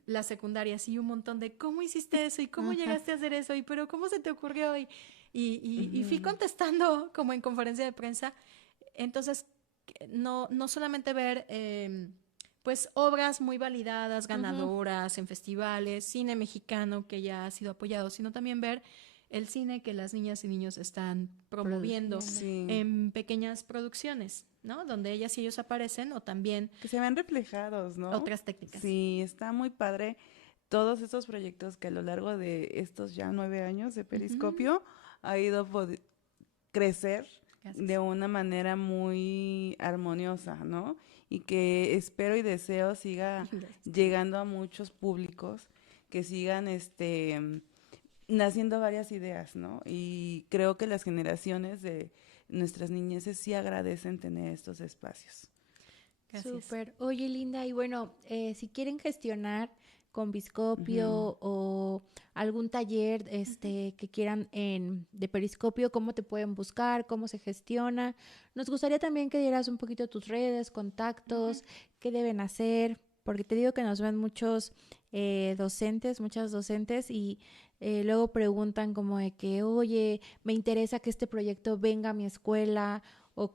La secundaria, sí, un montón de cómo hiciste eso y cómo llegaste a hacer eso y pero cómo se te ocurrió y fui contestando como en conferencia de prensa. Entonces, no solamente ver pues obras muy validadas, ganadoras en festivales, cine mexicano que ya ha sido apoyado, sino también ver el cine que las niñas y niños están promoviendo Sí. en pequeñas producciones, ¿no? Donde ellas y ellos aparecen o también Que se ven reflejados, ¿no? otras técnicas. Sí, está muy padre todos estos proyectos que a lo largo de estos ya 9 años de Periscopio ha ido crecer Gracias. de una manera muy armoniosa, ¿no? Y que espero y deseo siga Gracias. llegando a muchos públicos, que sigan naciendo varias ideas, ¿no? Y creo que las generaciones de nuestras niñeces sí agradecen tener estos espacios. Gracias. Súper. Oye, Linda, y bueno, si quieren gestionar con Periscopio o algún taller que quieran de Periscopio, ¿cómo te pueden buscar? ¿Cómo se gestiona? Nos gustaría también que dieras un poquito tus redes, contactos, qué deben hacer, porque te digo que nos ven muchos muchas docentes y luego preguntan como de que, oye, me interesa que este proyecto venga a mi escuela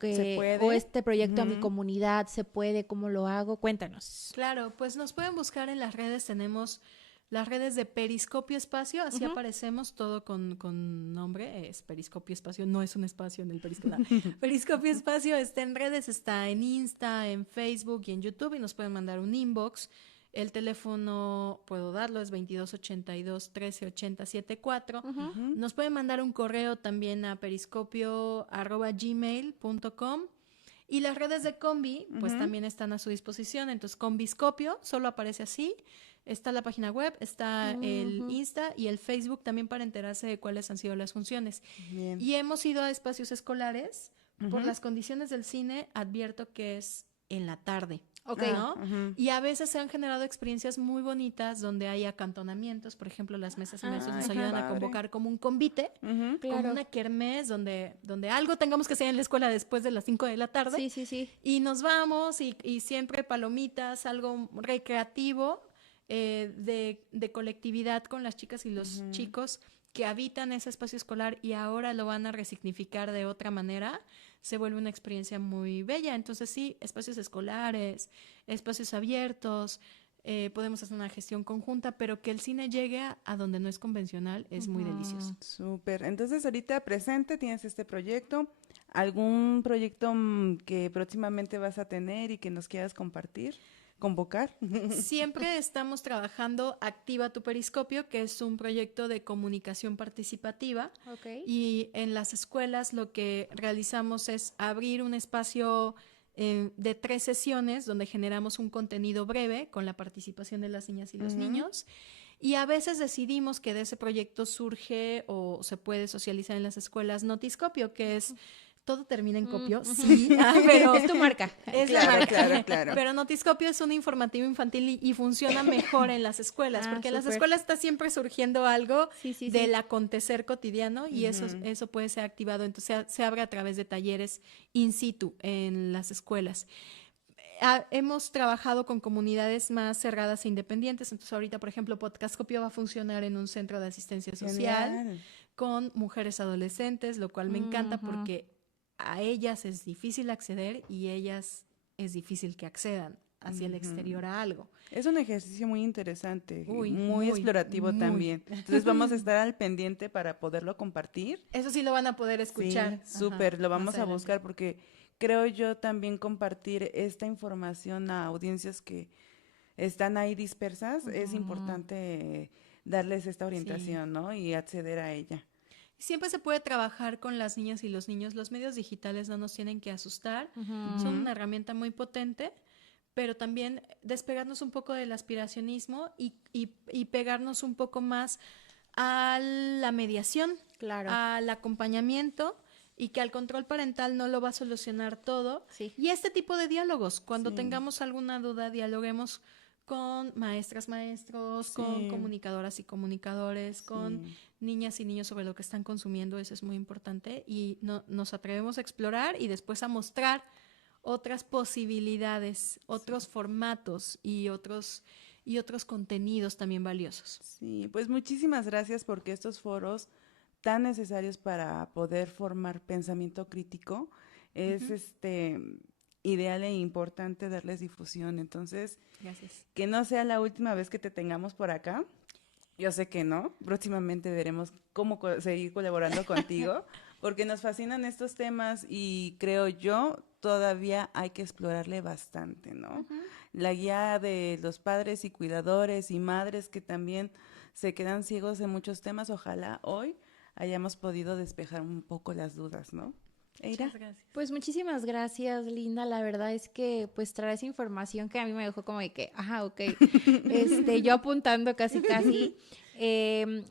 ¿Se puede? o este proyecto a mi comunidad, ¿se puede? ¿Cómo lo hago? Cuéntanos. Claro, pues nos pueden buscar en las redes, tenemos las redes de Periscopio Espacio, así aparecemos todo con nombre, es Periscopio Espacio, no es un espacio en el Periscopio. Periscopio Espacio está en redes, está en Insta, en Facebook y en YouTube y nos pueden mandar un inbox. El teléfono, puedo darlo, es 2282-138074. Nos pueden mandar un correo también a periscopio@gmail.com. Y las redes de Combi, pues también están a su disposición. Entonces, Combiscopio solo aparece así. Está la página web, está el Insta y el Facebook también para enterarse de cuáles han sido las funciones. Bien. Y hemos ido a espacios escolares. Por las condiciones del cine, advierto que es en la tarde. Ok. ¿No? Y a veces se han generado experiencias muy bonitas donde hay acantonamientos, por ejemplo, las mesas y maestros nos qué ayudan a padre. convocar como un convite, como Claro. una kermés donde algo tengamos que hacer en la escuela después de las 5 de la tarde. Sí, sí, sí. Y nos vamos y siempre palomitas, algo recreativo de colectividad con las chicas y los chicos que habitan ese espacio escolar y ahora lo van a resignificar de otra manera, se vuelve una experiencia muy bella. Entonces sí, espacios escolares, espacios abiertos, podemos hacer una gestión conjunta, pero que el cine llegue a donde no es convencional es muy delicioso. Súper. Entonces, ahorita presente tienes este proyecto. ¿Algún proyecto que próximamente vas a tener y que nos quieras compartir? ¿Convocar? Siempre estamos trabajando Activa tu Periscopio, que es un proyecto de comunicación participativa. Ok. Y en las escuelas lo que realizamos es abrir un espacio de 3 sesiones donde generamos un contenido breve con la participación de las niñas y los niños. Y a veces decidimos que de ese proyecto surge o se puede socializar en las escuelas Notiscopio, que es... Todo termina en copio, sí, pero Es tu marca. es la Claro, marca. claro. Pero Notiscopio es un informativo infantil y funciona mejor en las escuelas, porque en las súper. escuelas está siempre surgiendo algo Sí, sí, sí. del acontecer cotidiano y eso puede ser activado. Entonces se abre a través de talleres in situ en las escuelas. Hemos trabajado con comunidades más cerradas e independientes. Entonces ahorita, por ejemplo, Podcastcopio va a funcionar en un centro de asistencia social Genial. con mujeres adolescentes, lo cual me encanta porque a ellas es difícil acceder y ellas es difícil que accedan hacia el exterior a algo. Es un ejercicio muy interesante, Uy, muy explorativo muy. también. Entonces vamos a estar al pendiente para poderlo compartir. Eso sí lo van a poder escuchar. Sí, súper, lo Ajá, vamos más a adelante. buscar porque creo yo también compartir esta información a audiencias que están ahí dispersas, es importante darles esta orientación, ¿no? Y acceder a ella. Siempre se puede trabajar con las niñas y los niños. Los medios digitales no nos tienen que asustar. Son una herramienta muy potente, pero también despegarnos un poco del aspiracionismo y pegarnos un poco más a la mediación, Claro. al acompañamiento y que al control parental no lo va a solucionar todo. Sí. Y este tipo de diálogos, cuando Sí. tengamos alguna duda, dialoguemos con maestras, maestros, con Sí. comunicadoras y comunicadores, con Sí. niñas y niños sobre lo que están consumiendo, eso es muy importante y nos atrevemos a explorar y después a mostrar otras posibilidades, otros formatos y otros contenidos también valiosos. Sí, pues muchísimas gracias porque estos foros tan necesarios para poder formar pensamiento crítico es ideal e importante darles difusión. Entonces, Gracias. que no sea la última vez que te tengamos por acá. Yo sé que no. Próximamente veremos cómo seguir colaborando contigo, porque nos fascinan estos temas y creo yo todavía hay que explorarle bastante, ¿no? La guía de los padres y cuidadores y madres que también se quedan ciegos en muchos temas, ojalá hoy hayamos podido despejar un poco las dudas, ¿no? Eira. Muchas gracias. Pues muchísimas gracias, Linda. La verdad es que pues traes información que a mí me dejó como de que, ajá, ok, yo apuntando casi.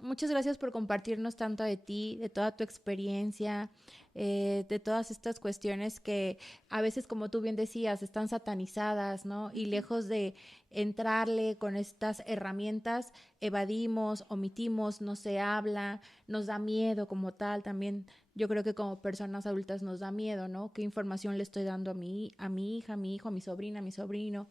Muchas gracias por compartirnos tanto de ti, de toda tu experiencia, de todas estas cuestiones que a veces, como tú bien decías, están satanizadas, ¿no? Y lejos de entrarle con estas herramientas, evadimos, omitimos, no se habla, nos da miedo como tal también. Yo creo que como personas adultas nos da miedo, ¿no? ¿Qué información le estoy dando a mi hija, a mi hijo, a mi sobrina, a mi sobrino?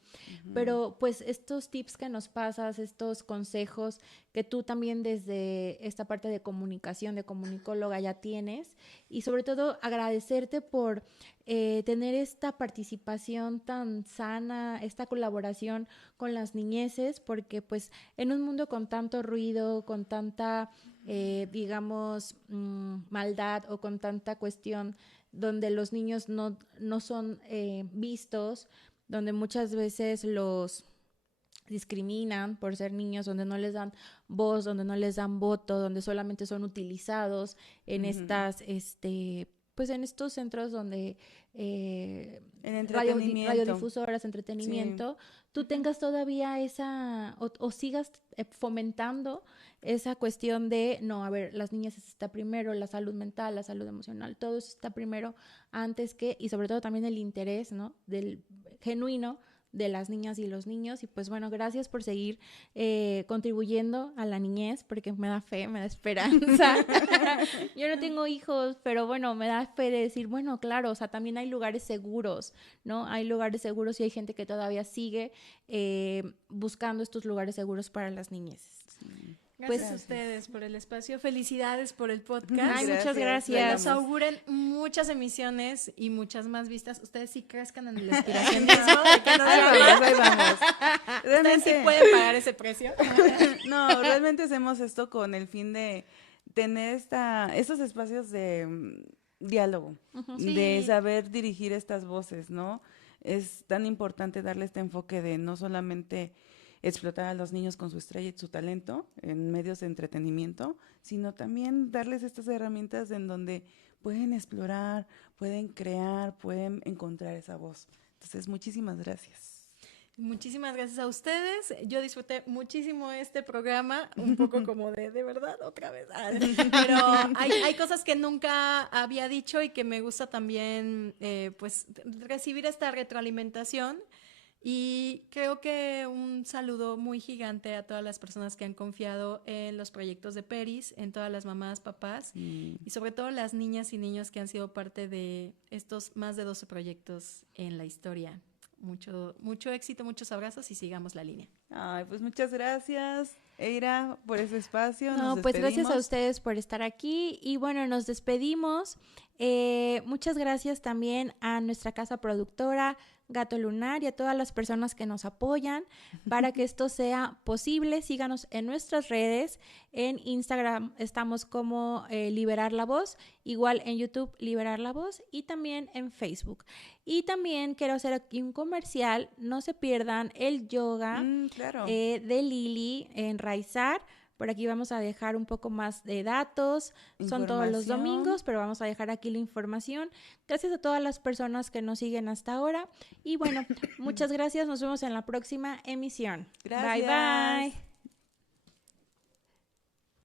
Pero pues estos tips que nos pasas, estos consejos que tú también desde esta parte de comunicación, de comunicóloga ya tienes, y sobre todo agradecerte por tener esta participación tan sana, esta colaboración con las niñeces, porque pues en un mundo con tanto ruido, con tanta, digamos, maldad o con tanta cuestión donde los niños no son vistos, donde muchas veces los discriminan por ser niños, donde no les dan voz, donde no les dan voto, donde solamente son utilizados en estas, pues en estos centros donde En radiodifusoras, entretenimiento, tú tengas todavía esa, o sigas fomentando esa cuestión de, no, a ver, las niñas está primero, la salud mental, la salud emocional, todo eso está primero antes que, y sobre todo también el interés, ¿no? Del genuino de las niñas y los niños. Y pues bueno, gracias por seguir contribuyendo a la niñez, porque me da fe, me da esperanza. Yo no tengo hijos, pero bueno, me da fe de decir, bueno, claro, o sea, también hay lugares seguros, ¿no? Hay lugares seguros y hay gente que todavía sigue buscando estos lugares seguros para las niñeces. Sí. Gracias a ustedes por el espacio. Felicidades por el podcast. Ay, muchas gracias. Nos auguren muchas emisiones y muchas más vistas. Ustedes sí crezcan en el inspiracionismo. Ahí vamos. Ustedes sí pueden pagar ese precio. No, realmente hacemos esto con el fin de tener estos espacios de diálogo, de saber dirigir estas voces, ¿no? Es tan importante darle este enfoque de no solamente explotar a los niños con su estrella y su talento en medios de entretenimiento, sino también darles estas herramientas en donde pueden explorar, pueden crear, pueden encontrar esa voz. Entonces, muchísimas gracias. Muchísimas gracias a ustedes. Yo disfruté muchísimo este programa, un poco como de verdad, otra vez. Pero hay cosas que nunca había dicho y que me gusta también pues recibir esta retroalimentación. Y creo que un saludo muy gigante a todas las personas que han confiado en los proyectos de Peris, en todas las mamás, papás y sobre todo las niñas y niños que han sido parte de estos más de 12 proyectos en la historia. Mucho éxito, muchos abrazos y sigamos la línea. Ay, pues muchas gracias, Eira, por ese espacio. No, pues gracias a ustedes por estar aquí y bueno, nos despedimos. Muchas gracias también a nuestra casa productora, Gato Lunar, y a todas las personas que nos apoyan para que esto sea posible. Síganos en nuestras redes. En Instagram estamos como Liberar la Voz, igual en YouTube Liberar la Voz y también en Facebook. Y también quiero hacer aquí un comercial. No se pierdan el yoga claro. De Lili en Raizar. Por aquí vamos a dejar un poco más de datos. Son todos los domingos, pero vamos a dejar aquí la información. Gracias a todas las personas que nos siguen hasta ahora. Y bueno, muchas gracias. Nos vemos en la próxima emisión. Gracias. Bye, bye.